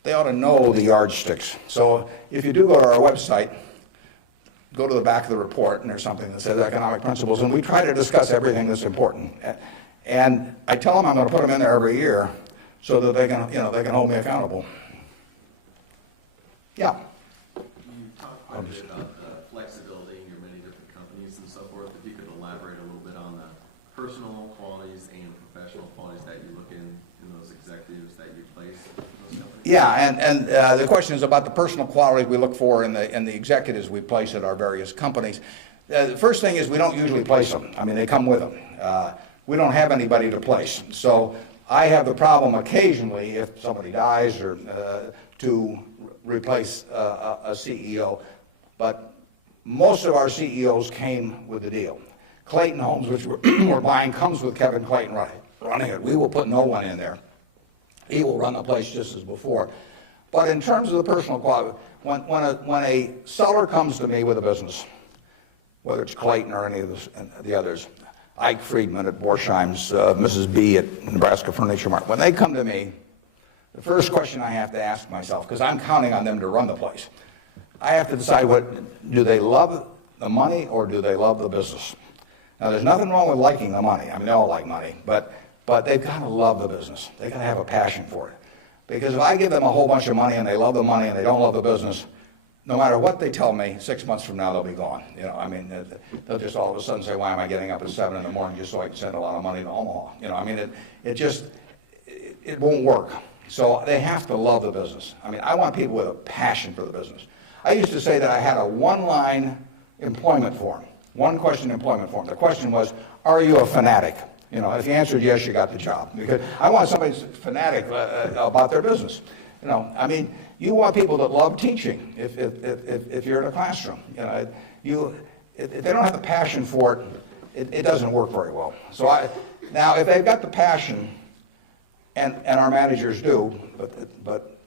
they ought to know the yardsticks. So if you do go to our website, go to the back of the report, and there's something that says economic principles, and we try to discuss everything that's important. And I tell them I'm going to put them in there every year so that they can hold me accountable. Yeah. You talked quite a bit about flexibility in your many different companies and so forth. If you could elaborate a little bit on the personal qualities and professional qualities that you look in those executives that you place in those companies. Yeah, and the question is about the personal qualities we look for in the executives we place at our various companies. The first thing is we don't usually place them. I mean, they come with them. We don't have anybody to place. So I have the problem occasionally, if somebody dies, or to replace a CEO. But most of our CEOs came with the deal. Clayton Homes, which we're buying, comes with Kevin Clayton running it. We will put no one in there. He will run the place just as before. But in terms of the personal quality, when a seller comes to me with a business, whether it's Clayton or any of the others, Ike Friedman at Borsheim's, Mrs. B at Nebraska Furniture Mart, when they come to me, the first question I have to ask myself, because I'm counting on them to run the place, I have to decide do they love the money or do they love the business? Now, there's nothing wrong with liking the money. I mean, they all like money, but they've got to love the business. They've got to have a passion for it. Because if I give them a whole bunch of money and they love the money and they don't love the business, no matter what they tell me, 6 months from now they'll be gone. You know, I mean, they'll just all of a sudden say, "Why am I getting up at 7 in the morning just so I can send a lot of money to Omaha?" You know, I mean, it won't work. So they have to love the business. I mean, I want people with a passion for the business. I used to say that I had a one-line employment form, one-question employment form. The question was, "Are you a fanatic?" You know, if you answered yes, you got the job. Because I want somebody who's fanatic about their business. You know, I mean, you want people that love teaching if you're in a classroom. You know, if they don't have the passion for it, it doesn't work very well. So now, if they've got the passion, and our managers do, but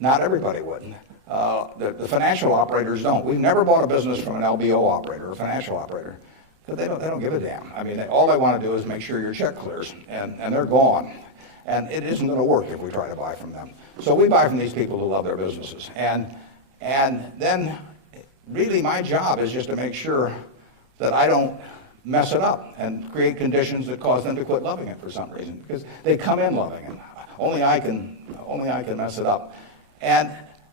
not everybody would. The financial operators don't. We've never bought a business from an LBO operator or a financial operator. Because they don't give a damn. I mean, all they want to do is make sure your check clears, and they're gone. And it isn't going to work if we try to buy from them. So we buy from these people who love their businesses. And then really my job is just to make sure that I don't mess it up and create conditions that cause them to quit loving it for some reason. Because they come in loving it. Only I can mess it up. And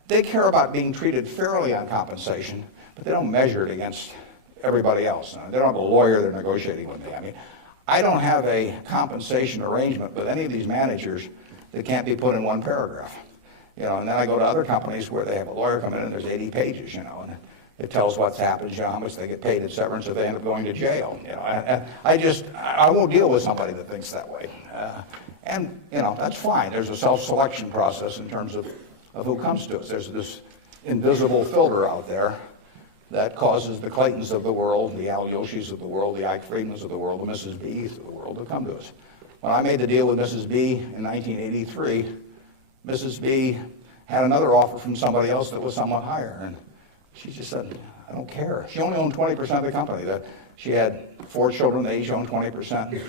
they care about being treated fairly on compensation, but they don't measure it against everybody else. They don't have a lawyer they're negotiating with me. I mean, I don't have a compensation arrangement with any of these managers that can't be put in one paragraph. You know, and then I go to other companies where they have a lawyer come in and there's 80 pages, you know, and it tells what's happened, you know, how much they get paid in severance if they end up going to jail. You know, and I won't deal with somebody that thinks that way. And, you know, that's fine. There's a self-selection process in terms of who comes to us. There's this invisible filter out there that causes the Claytons of the world, the Al Yoshis of the world, the Ike Friedmans of the world, the Mrs. B's of the world to come to us. When I made the deal with Mrs. B in 1983, Mrs. B had another offer from somebody else that was somewhat higher, and she just said, "I don't care." She only owned 20% of the company. She had 4 children, they each owned 20%.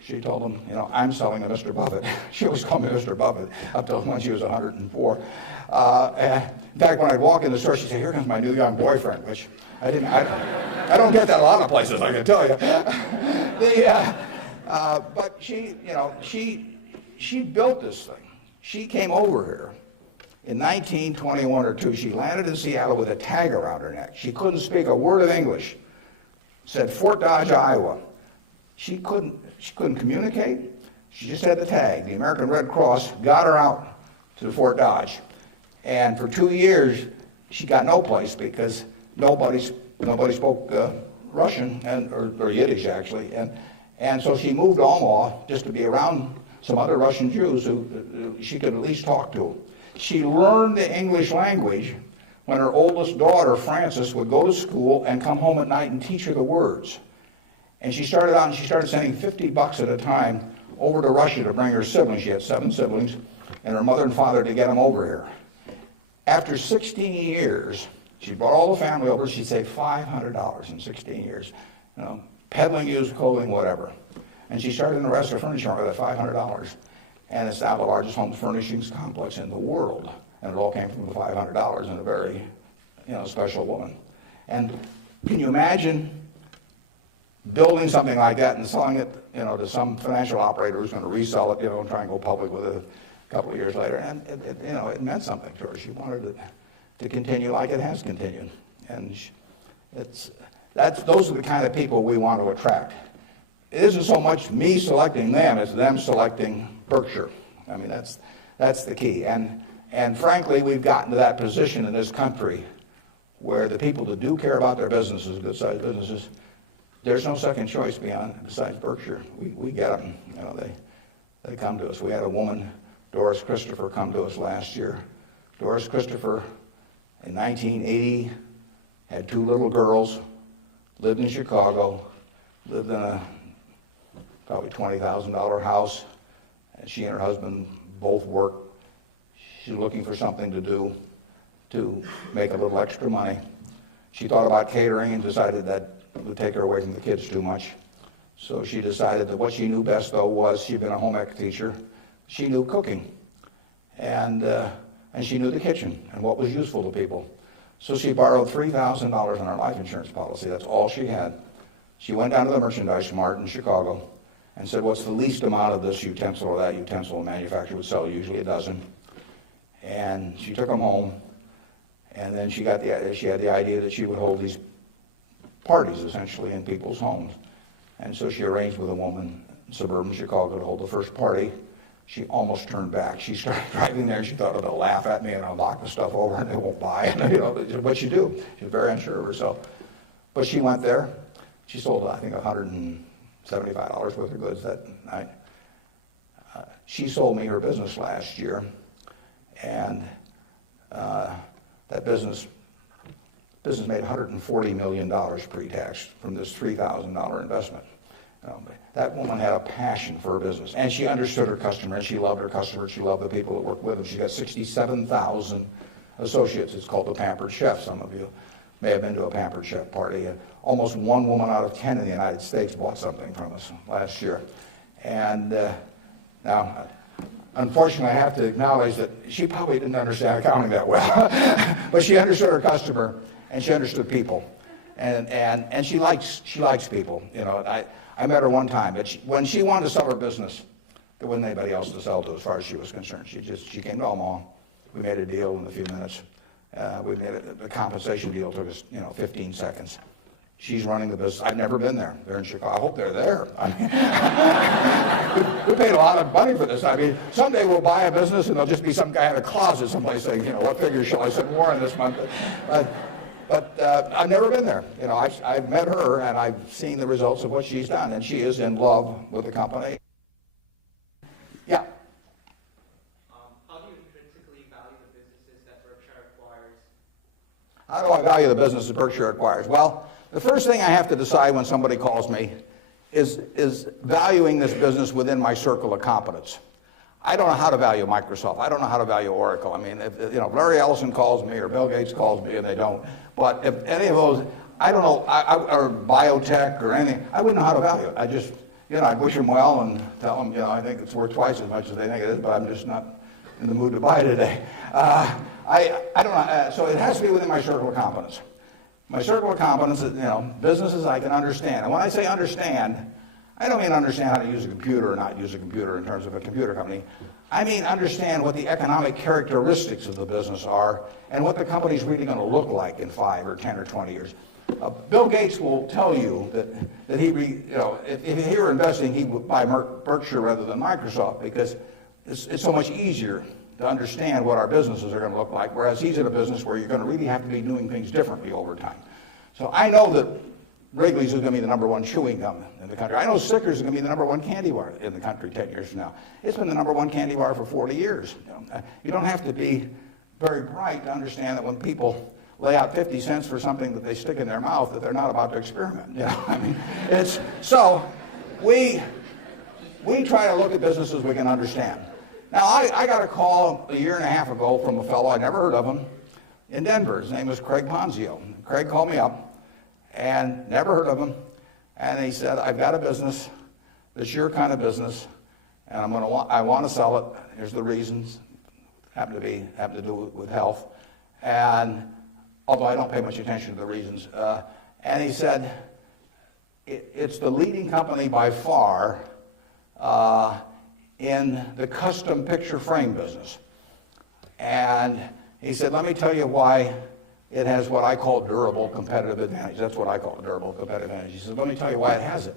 She told them, you know, "I'm selling to Mr. Buffett." She always called me Mr. Buffett up till when she was 104. In fact, when I'd walk in the store, she'd say, "Here comes my new young boyfriend," which I don't get that a lot of places, I can tell you. But she, you know, she built this thing. She came over here in 1921 or 2. She landed in Seattle with a tag around her neck. She couldn't speak a word of English. Said Fort Dodge, Iowa. She couldn't communicate. She just had the tag. The American Red Cross got her out to Fort Dodge. And for 2 years, she got no place because nobody spoke Russian or Yiddish, actually. And so she moved to Omaha just to be around some other Russian Jews who she could at least talk to. She learned the English language when her oldest daughter, Frances, would go to school and come home at night and teach her the words. And she started out and she started sending $50 at a time over to Russia to bring her siblings. She had 7 siblings, and her mother and father to get them over here. After 16 years, she brought all the family over. She saved $500 in 16 years, you know, peddling used clothing, whatever. And she started in the Nebraska Furniture Mart with that $500. And it's now the largest home furnishings complex in the world. And it all came from the $500 and a very, you know, special woman. And can you imagine building something like that and selling it, you know, to some financial operator who's going to resell it, you know, and try and go public with it a couple of years later? And you know, it meant something to her. She wanted it to continue like it has continued. And those are the kind of people we want to attract. It isn't so much me selecting them, it's them selecting Berkshire. I mean, that's the key. And frankly, we've gotten to that position in this country where the people that do care about their businesses, good-sized businesses, there's no second choice besides Berkshire. We get them. You know, they come to us. We had a woman, Doris Christopher, come to us last year. Doris Christopher, in 1980, had 2 little girls, lived in Chicago, lived in a probably $20,000 house, and she and her husband both worked. She's looking for something to do to make a little extra money. She thought about catering and decided that it would take her away from the kids too much. So she decided that what she knew best, though, was she'd been a home ec teacher. She knew cooking, and she knew the kitchen and what was useful to people. So she borrowed $3,000 on her life insurance policy. That's all she had. She went down to the merchandise mart in Chicago and said, what's the least amount of this utensil or that utensil a manufacturer would sell? Usually a dozen. And she took them home, and then she had the idea that she would hold these parties, essentially, in people's homes. And so she arranged with a woman in suburban Chicago to hold the first party. She almost turned back. She started driving there. She thought, they'll laugh at me and I'll knock the stuff over and they won't buy it. You know, what you do. She was very unsure of herself. But she went there. She sold, I think, $175 worth of goods that night. She sold me her business last year, and that business made $140 million pre-tax from this $3,000 investment. That woman had a passion for her business, and she understood her customer, and she loved her customers. She loved the people that worked with them. She got 67,000 associates. It's called the Pampered Chef. Some of you may have been to a Pampered Chef party. Almost 1 woman out of 10 in the United States bought something from us last year. And now, unfortunately, I have to acknowledge that she probably didn't understand accounting that well, but she understood her customer, and she understood people, and she likes people. You know, I met her one time, but when she wanted to sell her business, there wasn't anybody else to sell to as far as she was concerned. She came to Omaha. We made a deal in a few minutes. The compensation deal took us, 15 seconds. She's running the business. I've never been there. They're in Chicago. I hope they're there. I mean, we paid a lot of money for this. I mean, someday we'll buy a business and there'll just be some guy in a closet someplace saying, what figure shall I send Warren this month? But I've never been there. I've met her and I've seen the results of what she's done, and she is in love with the company. Yeah. How do you intrinsically value the businesses that Berkshire acquires? How do I value the business that Berkshire acquires? Well, the first thing I have to decide when somebody calls me is valuing this business within my circle of competence. I don't know how to value Microsoft. I don't know how to value Oracle. I mean, if Larry Ellison calls me or Bill Gates calls me, and they don't. But if any of those, I don't know, or biotech or anything, I wouldn't know how to value it. I just, I'd wish them well and tell them, I think it's worth twice as much as they think it is, but I'm just not in the mood to buy today. I don't know. So it has to be within my circle of competence. My circle of competence is, businesses I can understand. And when I say understand, I don't mean understand how to use a computer or not use a computer in terms of a computer company. I mean understand what the economic characteristics of the business are and what the company's really going to look like in 5 or 10 or 20 years. Bill Gates will tell you that if he were investing, he would buy Berkshire rather than Microsoft because it's so much easier to understand what our businesses are going to look like, whereas he's in a business where you're going to really have to be doing things differently over time. So I know that Wrigley's is going to be the number 1 chewing gum in the country. I know Snickers is going to be the number 1 candy bar in the country 10 years from now. It's been the number 1 candy bar for 40 years. You don't have to be very bright to understand that when people lay out 50 cents for something that they stick in their mouth, that they're not about to experiment. I mean, so we try to look at businesses we can understand. Now, I got a call a year and a half ago from a fellow, I never heard of him, in Denver. His name was Craig Ponzio. Craig called me up, and never heard of him, and he said, I've got a business that's your kind of business, and I want to sell it. Here's the reasons. Happen to do with health, and although I don't pay much attention to the reasons. And he said, it's the leading company by far in the custom picture frame business. And he said, let me tell you why it has what I call durable competitive advantage. That's what I call durable competitive advantage. He said, let me tell you why it has it.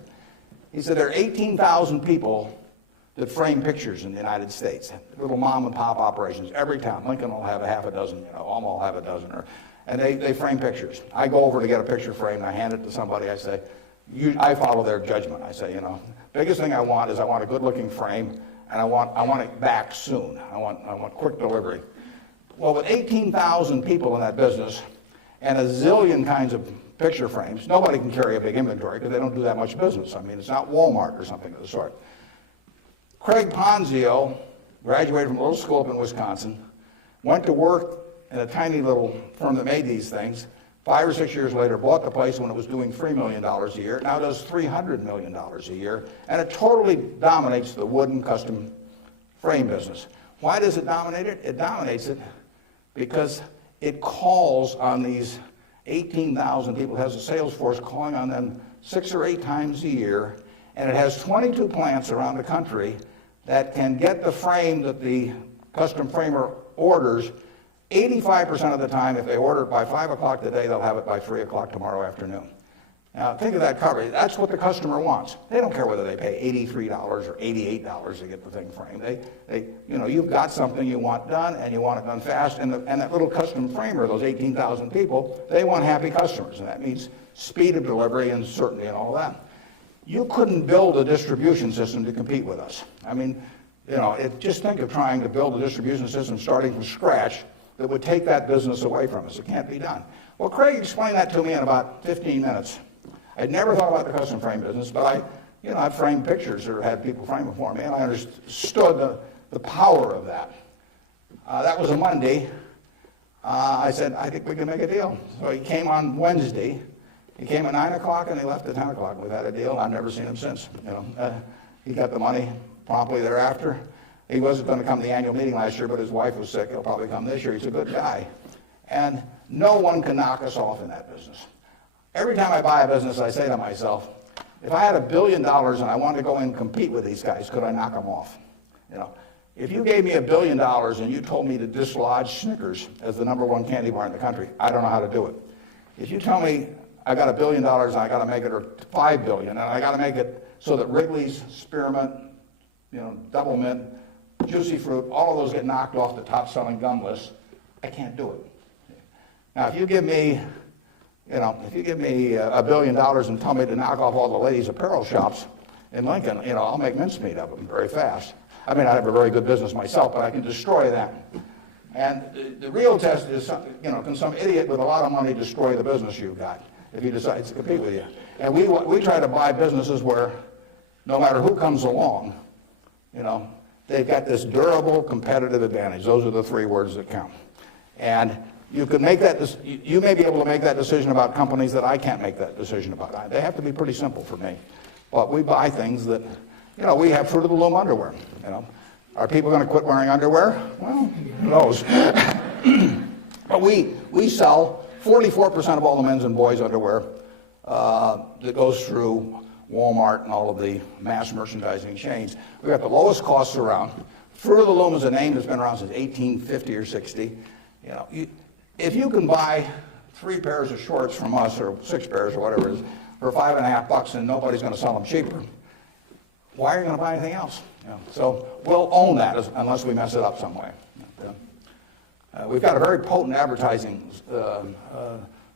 He said, there are 18,000 people that frame pictures in the United States, little mom and pop operations. Every town, Lincoln will have a half a dozen, Omaha will have a dozen, and they frame pictures. I go over to get a picture frame, and I hand it to somebody. I say, I follow their judgment. I say, biggest thing I want is I want a good-looking frame, and I want it back soon. I want quick delivery. Well, with 18,000 people in that business and a zillion kinds of picture frames. Nobody can carry a big inventory because they don't do that much business. I mean, it's not Walmart or something of the sort. Craig Ponzio graduated from a little school up in Wisconsin, went to work in a tiny little firm that made these things. 5 or 6 years later, bought the place when it was doing $3 million a year. Now does $300 million a year, and it totally dominates the wood and custom frame business. Why does it dominate it? It dominates it because it calls on these 18,000 people. It has a sales force calling on them 6 or 8 times a year, and it has 22 plants around the country that can get the frame that the custom framer orders. 85% of the time, if they order it by 5 o'clock today, they'll have it by 3 o'clock tomorrow afternoon. Now, think of that coverage. That's what the customer wants. They don't care whether they pay $83 or $88 to get the thing framed. You've got something you want done, and you want it done fast. And that little custom framer, those 18,000 people, they want happy customers, and that means speed of delivery and certainty and all that. You couldn't build a distribution system to compete with us. I mean, just think of trying to build a distribution system starting from scratch that would take that business away from us. It can't be done. Well, Craig explained that to me in about 15 minutes. I'd never thought about the custom frame business, but I framed pictures or had people frame them for me, and I understood the power of that. That was a Monday. I said, I think we can make a deal. So he came on Wednesday. He came at 9 o'clock, and he left at 10 o'clock. We've had a deal. I've never seen him since. He got the money promptly thereafter. He wasn't going to come to the annual meeting last year, but his wife was sick. He'll probably come this year. He's a good guy. And no one can knock us off in that business. Every time I buy a business, I say to myself, if I had $1 billion and I wanted to go in and compete with these guys, could I knock them off? If you gave me $1 billion and you told me to dislodge Snickers as the #1 candy bar in the country, I don't know how to do it. If you tell me I got $1 billion and I got to make it, or $5 billion, and I got to make it so that Wrigley's, Spearmint, Double Mint, Juicy Fruit, all of those get knocked off the top-selling gum list, I can't do it. Now, if you give me $1 billion and tell me to knock off all the ladies' apparel shops in Lincoln, I'll make mincemeat of them very fast. I mean, I have a very good business myself, but I can destroy them. And the real test is, can some idiot with a lot of money destroy the business you've got if he decides to compete with you? And we try to buy businesses where no matter who comes along, they've got this durable competitive advantage. Those are the 3 words that count. And you can make that. You may be able to make that decision about companies that I can't make that decision about. They have to be pretty simple for me. But we buy things that, we have Fruit of the Loom underwear. Are people going to quit wearing underwear? Well, who knows? But we sell 44% of all the men's and boys' underwear that goes through Walmart and all of the mass merchandising chains. We've got the lowest costs around. Fruit of the Loom is a name that's been around since 1850 or 60. If you can buy 3 pairs of shorts from us, or 6 pairs or whatever it is, for $5.50 and nobody's going to sell them cheaper, why are you going to buy anything else? So we'll own that unless we mess it up some way. We've got a very potent advertising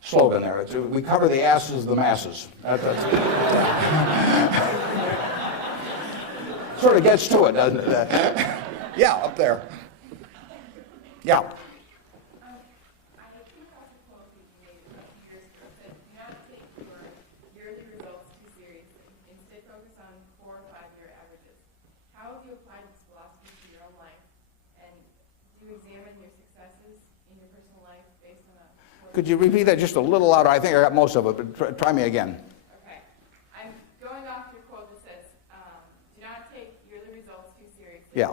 slogan there. We cover the asses of the masses. Sort of gets to it, doesn't it? Yeah, up there. Yeah. Could you repeat that just a little louder? I think I got most of it, but try me again. Okay. I'm going off your quote that says, do not take yearly results too seriously. Yeah.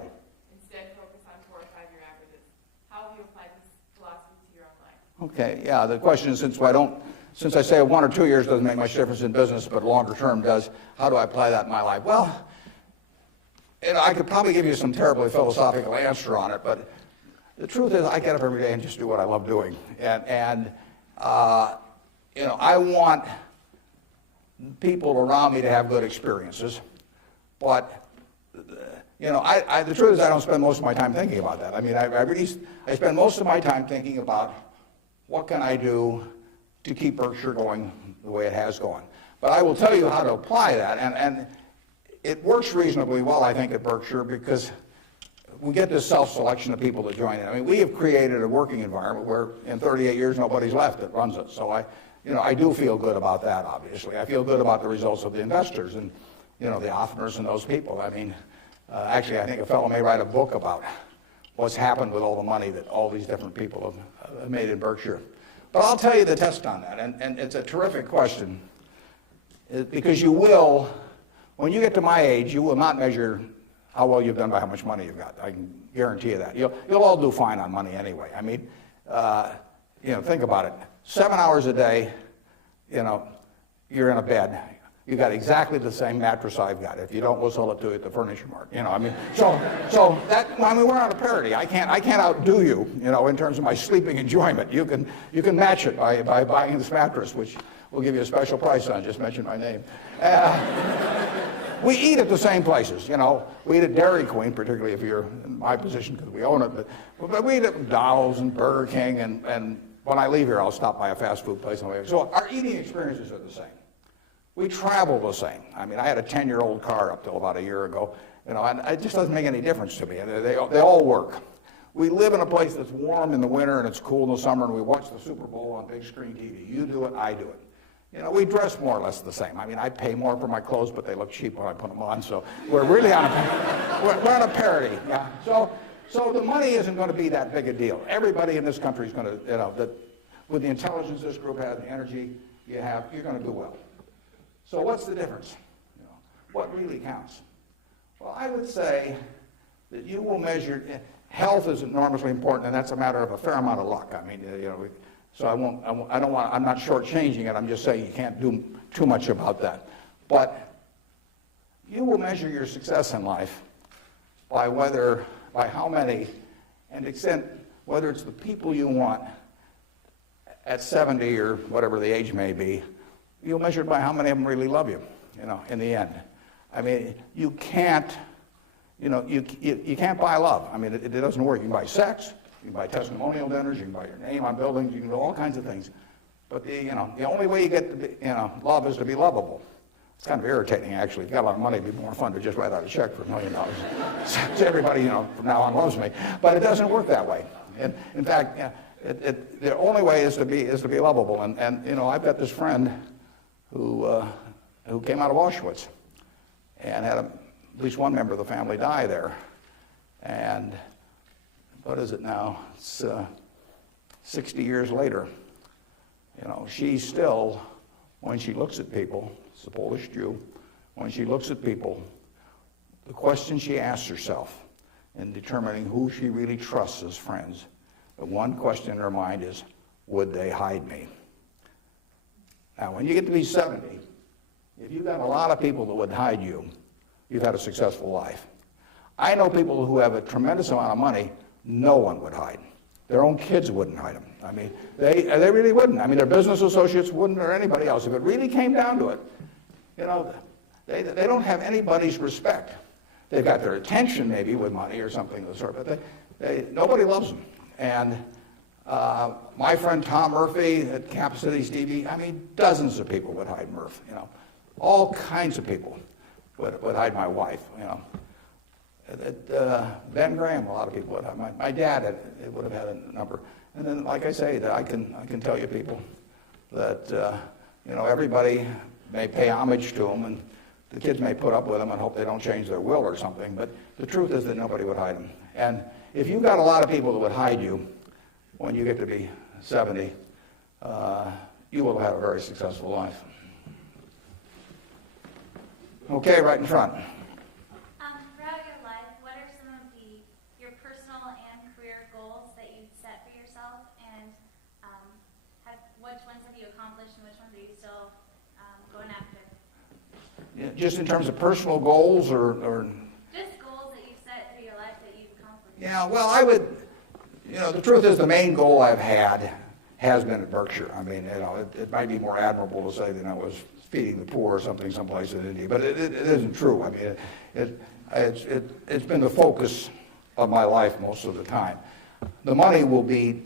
Instead, focus on 4 or 5-year averages. How have you applied this philosophy to your own life? Okay, yeah, the question is, since I say 1 or 2 years doesn't make much difference in business, but longer term does, how do I apply that in my life? Well, I could probably give you some terribly philosophical answer on it, but the truth is, I get up every day and just do what I love doing, and I want people around me to have good experiences, but the truth is, I don't spend most of my time thinking about that. I mean, I spend most of my time thinking about what can I do to keep Berkshire going the way it has gone. But I will tell you how to apply that, and it works reasonably well, I think, at Berkshire, because we get this self-selection of people that join in. I mean, we have created a working environment where in 38 years nobody's left that runs it. So I do feel good about that, obviously. I feel good about the results of the investors and, the Offners and those people. I mean, actually, I think a fellow may write a book about what's happened with all the money that all these different people have made in Berkshire. But I'll tell you the test on that, and it's a terrific question, because you will, when you get to my age, you will not measure how well you've done by how much money you've got. I can guarantee you that. You'll all do fine on money anyway. I mean, think about it. 7 hours a day, you're in a bed. You got exactly the same mattress I've got. If you don't, we'll sell it to you at the furniture mart. So we're on a parity. I can't outdo you, in terms of my sleeping enjoyment. You can match it by buying this mattress, which we'll give you a special price on. Just mention my name. We eat at the same places, We eat at Dairy Queen, particularly if you're in my position because we own it. But we eat at McDonald's and Burger King, and when I leave here, I'll stop by a fast food place on the way. So our eating experiences are the same. We travel the same. I mean, I had a 10-year-old car up till about a year ago, and it just doesn't make any difference to me. They all work. We live in a place that's warm in the winter and it's cool in the summer, and we watch the Super Bowl on big screen TV. You do it, I do it. We dress more or less the same. I mean, I pay more for my clothes, but they look cheap when I put them on. So we're really on a parity. Yeah. So the money isn't going to be that big a deal. Everybody in this country is going to, with the intelligence this group has, the energy you have, you're going to do well. So what's the difference? What really counts? Well, I would say that you will measure, health is enormously important, and that's a matter of a fair amount of luck. I mean, so I'm not shortchanging it. I'm just saying you can't do too much about that. But you will measure your success in life by how many, and extent, whether it's the people you want at 70 or whatever the age may be, you'll measure it by how many of them really love you, in the end. I mean, you can't buy love. I mean, it doesn't work. You can buy sex, you can buy testimonial dinners, you can buy your name on buildings, you can do all kinds of things. But the only way you get to be, love is to be lovable. It's kind of irritating, actually. If you got a lot of money, it'd be more fun to just write out a check for $1 million. So everybody, from now on loves me. But it doesn't work that way. And in fact, the only way is to be lovable. And I've got this friend who came out of Auschwitz and had at least one member of the family die there. And what is it now? It's 60 years later. She still, when she looks at people, it's a Polish Jew, when she looks at people, the question she asks herself in determining who she really trusts as friends, the one question in her mind is, would they hide me? Now, when you get to be 70, if you've got a lot of people that would hide you, you've had a successful life. I know people who have a tremendous amount of money, no one would hide. Their own kids wouldn't hide them. I mean, they really wouldn't. I mean, their business associates wouldn't, or anybody else. If it really came down to it, they don't have anybody's respect. They've got their attention maybe with money or something of the sort, but nobody loves them. And my friend Tom Murphy at Cap Cities TV, I mean, dozens of people would hide Murph, all kinds of people would hide my wife, Ben Graham, a lot of people would hide. My dad would have had a number. And then, like I say, I can tell you people that, everybody may pay homage to them, and the kids may put up with them and hope they don't change their will or something, but the truth is that nobody would hide them. And if you've got a lot of people that would hide you when you get to be 70, you will have had a very successful life. Okay, right in front. Throughout your life, what are some of your personal and career goals that you've set for yourself, and which ones have you accomplished and which ones are you still going after? Yeah, just in terms of personal goals or Just goals that you've set for your life that you've accomplished. Yeah, well, I would, the truth is the main goal I've had has been at Berkshire. I mean, it might be more admirable to say that I was feeding the poor or something someplace in India, but it isn't true. I mean, it's been the focus of my life most of the time. The money will be,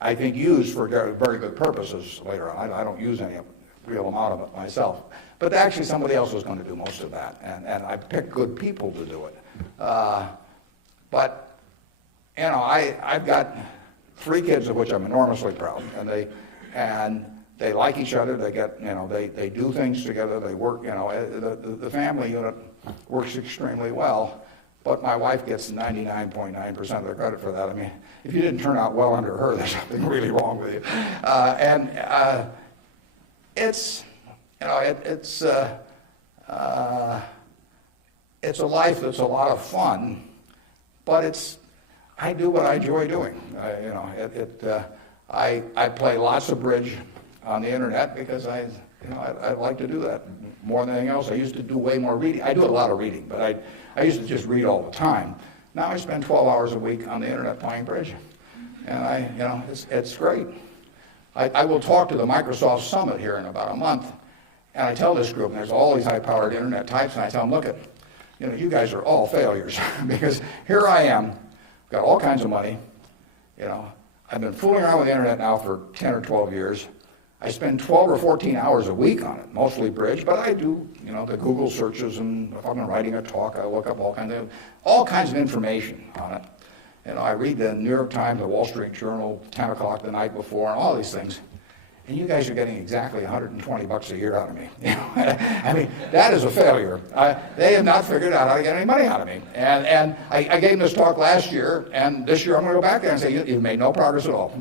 I think, used for very good purposes later on. I don't use any real amount of it myself. But actually somebody else was going to do most of that, and I picked good people to do it. But, I've got 3 kids of which I'm enormously proud, and they like each other, they get, they do things together, they work, the family unit works extremely well. But my wife gets 99.9% of the credit for that. I mean, if you didn't turn out well under her, there's something really wrong with you. It's a life that's a lot of fun, but I do what I enjoy doing. I play lots of bridge on the internet because I like to do that more than anything else. I used to do way more reading. I do a lot of reading, but I used to just read all the time. Now I spend 12 hours a week on the internet playing bridge, and it's great. I will talk to the Microsoft Summit here in about a month, and I tell this group, and there's all these high-powered internet types, and I tell them, look, you guys are all failures because here I am, got all kinds of money, I've been fooling around with the internet now for 10 or 12 years. I spend 12 or 14 hours a week on it, mostly bridge, but I do, the Google searches, and if I'm writing a talk, I look up all kinds of information on it. I read the New York Times, the Wall Street Journal, 10 o'clock the night before, and all these things. And you guys are getting exactly $120 a year out of me. I mean, that is a failure. They have not figured out how to get any money out of me. And I gave this talk last year, and this year I'm going to go back there and say, you've made no progress at all.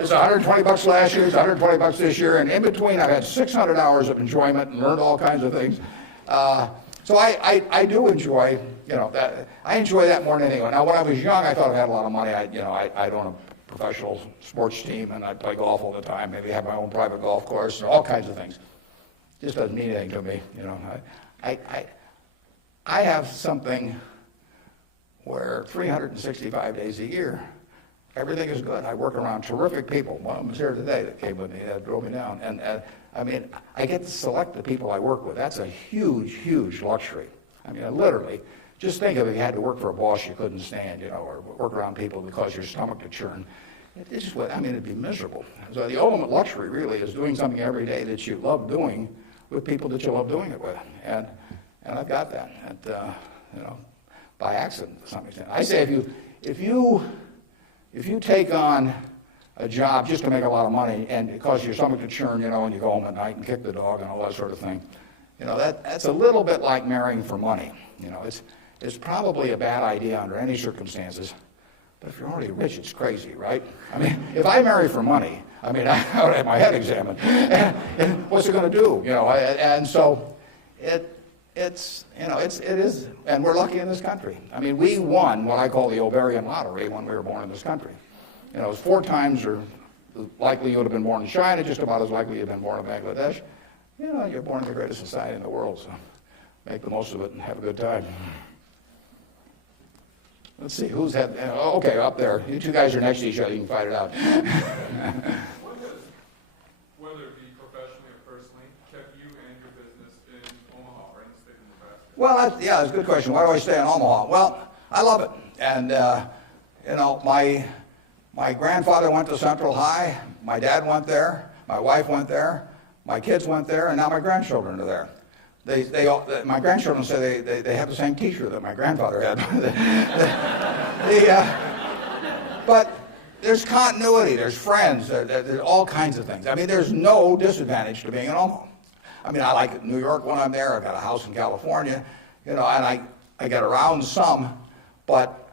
It's $120 last year, it's $120 this year, and in between I've had 600 hours of enjoyment and learned all kinds of things. So I do enjoy, that. I enjoy that more than anyone. Now, when I was young, I thought I had a lot of money. I'd own a professional sports team, and I'd play golf all the time, maybe have my own private golf course, all kinds of things. Just doesn't mean anything to me, I have something where 365 days a year, everything is good. I work around terrific people. One of them was here today that came with me, that drove me down. And I mean, I get to select the people I work with. That's a huge, huge luxury. I mean, literally, just think of if you had to work for a boss you couldn't stand, or work around people that cause your stomach to churn. It'd be miserable. So the ultimate luxury really is doing something every day that you love doing with people that you love doing it with. And I've got that, by accident to some extent. I say if you take on a job just to make a lot of money and it causes your stomach to churn, and you go home at night and kick the dog and all that sort of thing, that's a little bit like marrying for money. It's probably a bad idea under any circumstances. But if you're already rich, it's crazy, right? I mean, if I marry for money, I would have my head examined. And what's it going to do? And so it is, and we're lucky in this country. I mean, we won what I call the ovarian lottery when we were born in this country. It was 4 times or likely you would have been born in China, just about as likely you've been born in Bangladesh. You're born in the greatest society in the world, so make the most of it and have a good time. Let's see, who's had, okay, up there. You two guys are next to each other, you can fight it out. What has, whether it be professionally or personally, kept you and your business in Omaha or in the state of Nebraska? Well, that's a good question. Why do I stay in Omaha? Well, I love it. And, my grandfather went to Central High, my dad went there, my wife went there, my kids went there, and now my grandchildren are there. My grandchildren say they have the same teacher that my grandfather had. But there's continuity, there's friends, there's all kinds of things. I mean, there's no disadvantage to being in Omaha. I mean, I like New York when I'm there. I've got a house in California, and I get around some, but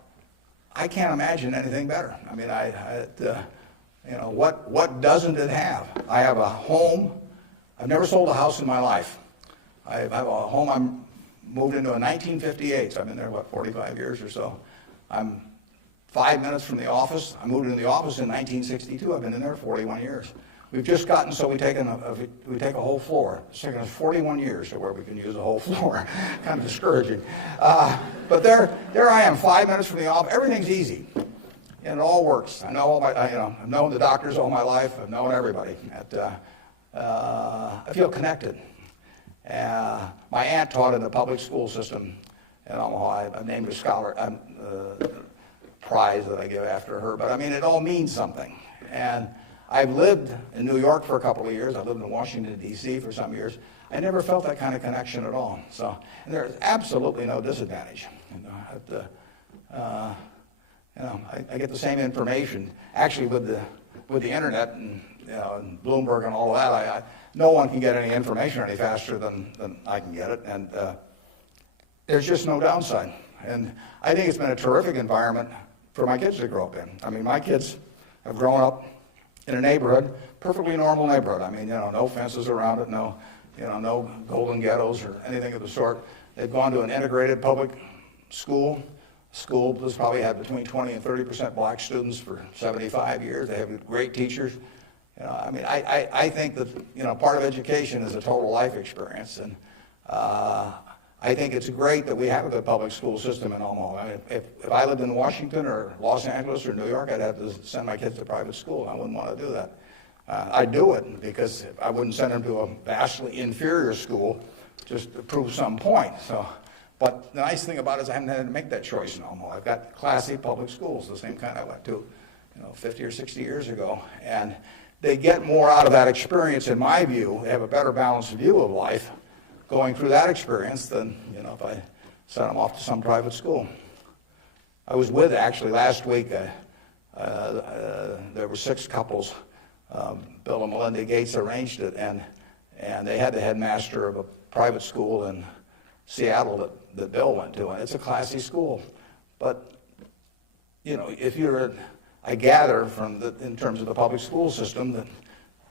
I can't imagine anything better. I mean, what doesn't it have? I have a home. I've never sold a house in my life. I have a home I moved into in 1958, so I've been there, 45 years or so. I'm 5 minutes from the office. I moved into the office in 1962. I've been in there 41 years. We've just gotten so we take a whole floor. It's taken us 41 years to where we can use a whole floor. Kind of discouraging. But there I am, 5 minutes from the office. Everything's easy, and it all works. I know I've known the doctors all my life. I've known everybody. I feel connected. My aunt taught in the public school system in Omaha. I named a scholar prize that I give after her. But I mean, it all means something. And I've lived in New York for a couple of years. I've lived in Washington, D.C. for some years. I never felt that kind of connection at all. So there's absolutely no disadvantage. I get the same information. Actually, with with the internet and, and Bloomberg and all of that, no one can get any information any faster than I can get it. And there's just no downside. And I think it's been a terrific environment for my kids to grow up in. I mean, my kids have grown up in a neighborhood, perfectly normal neighborhood. I mean, no fences around it, no golden ghettos or anything of the sort. They've gone to an integrated public school. School has probably had between 20 and 30% black students for 75 years. They have great teachers. I mean, I think that, part of education is a total life experience. And I think it's great that we have a good public school system in Omaha. I mean, if I lived in Washington or Los Angeles or New York, I'd have to send my kids to private school. I wouldn't want to do that. I'd do it because I wouldn't send them to a vastly inferior school just to prove some point. But the nice thing about it is I haven't had to make that choice in Omaha. I've got classy public schools, the same kind I went to 50 or 60 years ago. And they get more out of that experience, in my view. They have a better balanced view of life going through that experience than if I sent them off to some private school. I was with, actually, last week, there were 6 couples. Bill and Melinda Gates arranged it, and they had the headmaster of a private school in Seattle that Bill went to, and it's a classy school. But, if I gather in terms of the public school system that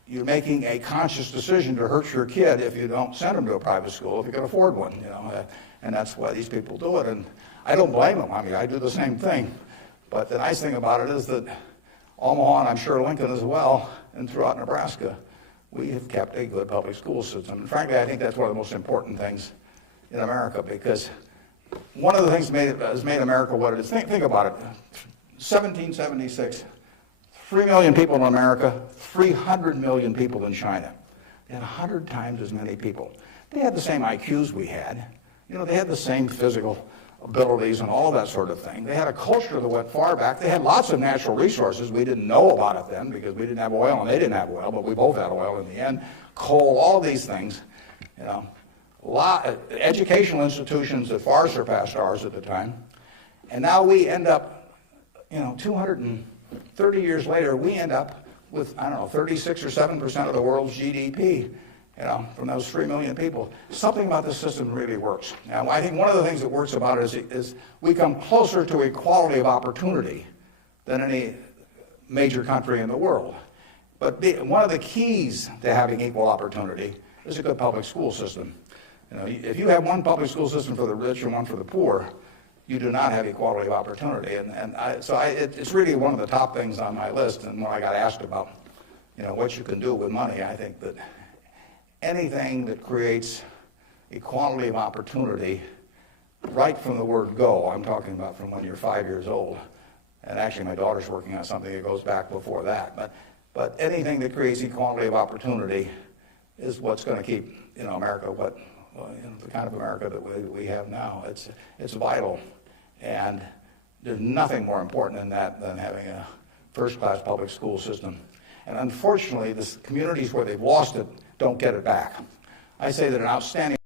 you're making a conscious decision to hurt your kid if you don't send them to a private school if you can afford one, and that's why these people do it. And I don't blame them. I mean, I do the same thing. But the nice thing about it is that Omaha, and I'm sure Lincoln as well, and throughout Nebraska, we have kept a good public school system. And frankly, I think that's one of the most important things in America, because one of the things that has made America what it is, think about it. 1776, 3 million people in America, 300 million people in China. They had 100 times as many people. They had the same IQs we had. They had the same physical abilities and all of that sort of thing. They had a culture that went far back. They had lots of natural resources. We didn't know about it then because we didn't have oil and they didn't have oil, but we both had oil in the end. Coal, all of these things. Educational institutions that far surpassed ours at the time. And now we end up, 230 years later, we end up with, 36 or 7% of the world's GDP, from those 3 million people. Something about this system really works. Now, I think one of the things that works about it is we come closer to equality of opportunity than any major country in the world. But one of the keys to having equal opportunity is a good public school system. If you have one public school system for the rich and one for the poor, you do not have equality of opportunity. It's really one of the top things on my list. And when I got asked about, what you can do with money, I think that anything that creates equality of opportunity, right from the word go, I'm talking about from when you're 5 years old, and actually my daughter's working on something that goes back before that, but anything that creates equality of opportunity is what's going to keep, America the kind of America that we have now. It's vital, and there's nothing more important than that than having a first-class public school system. And unfortunately, the communities where they've lost it don't get it back. I say that an outstanding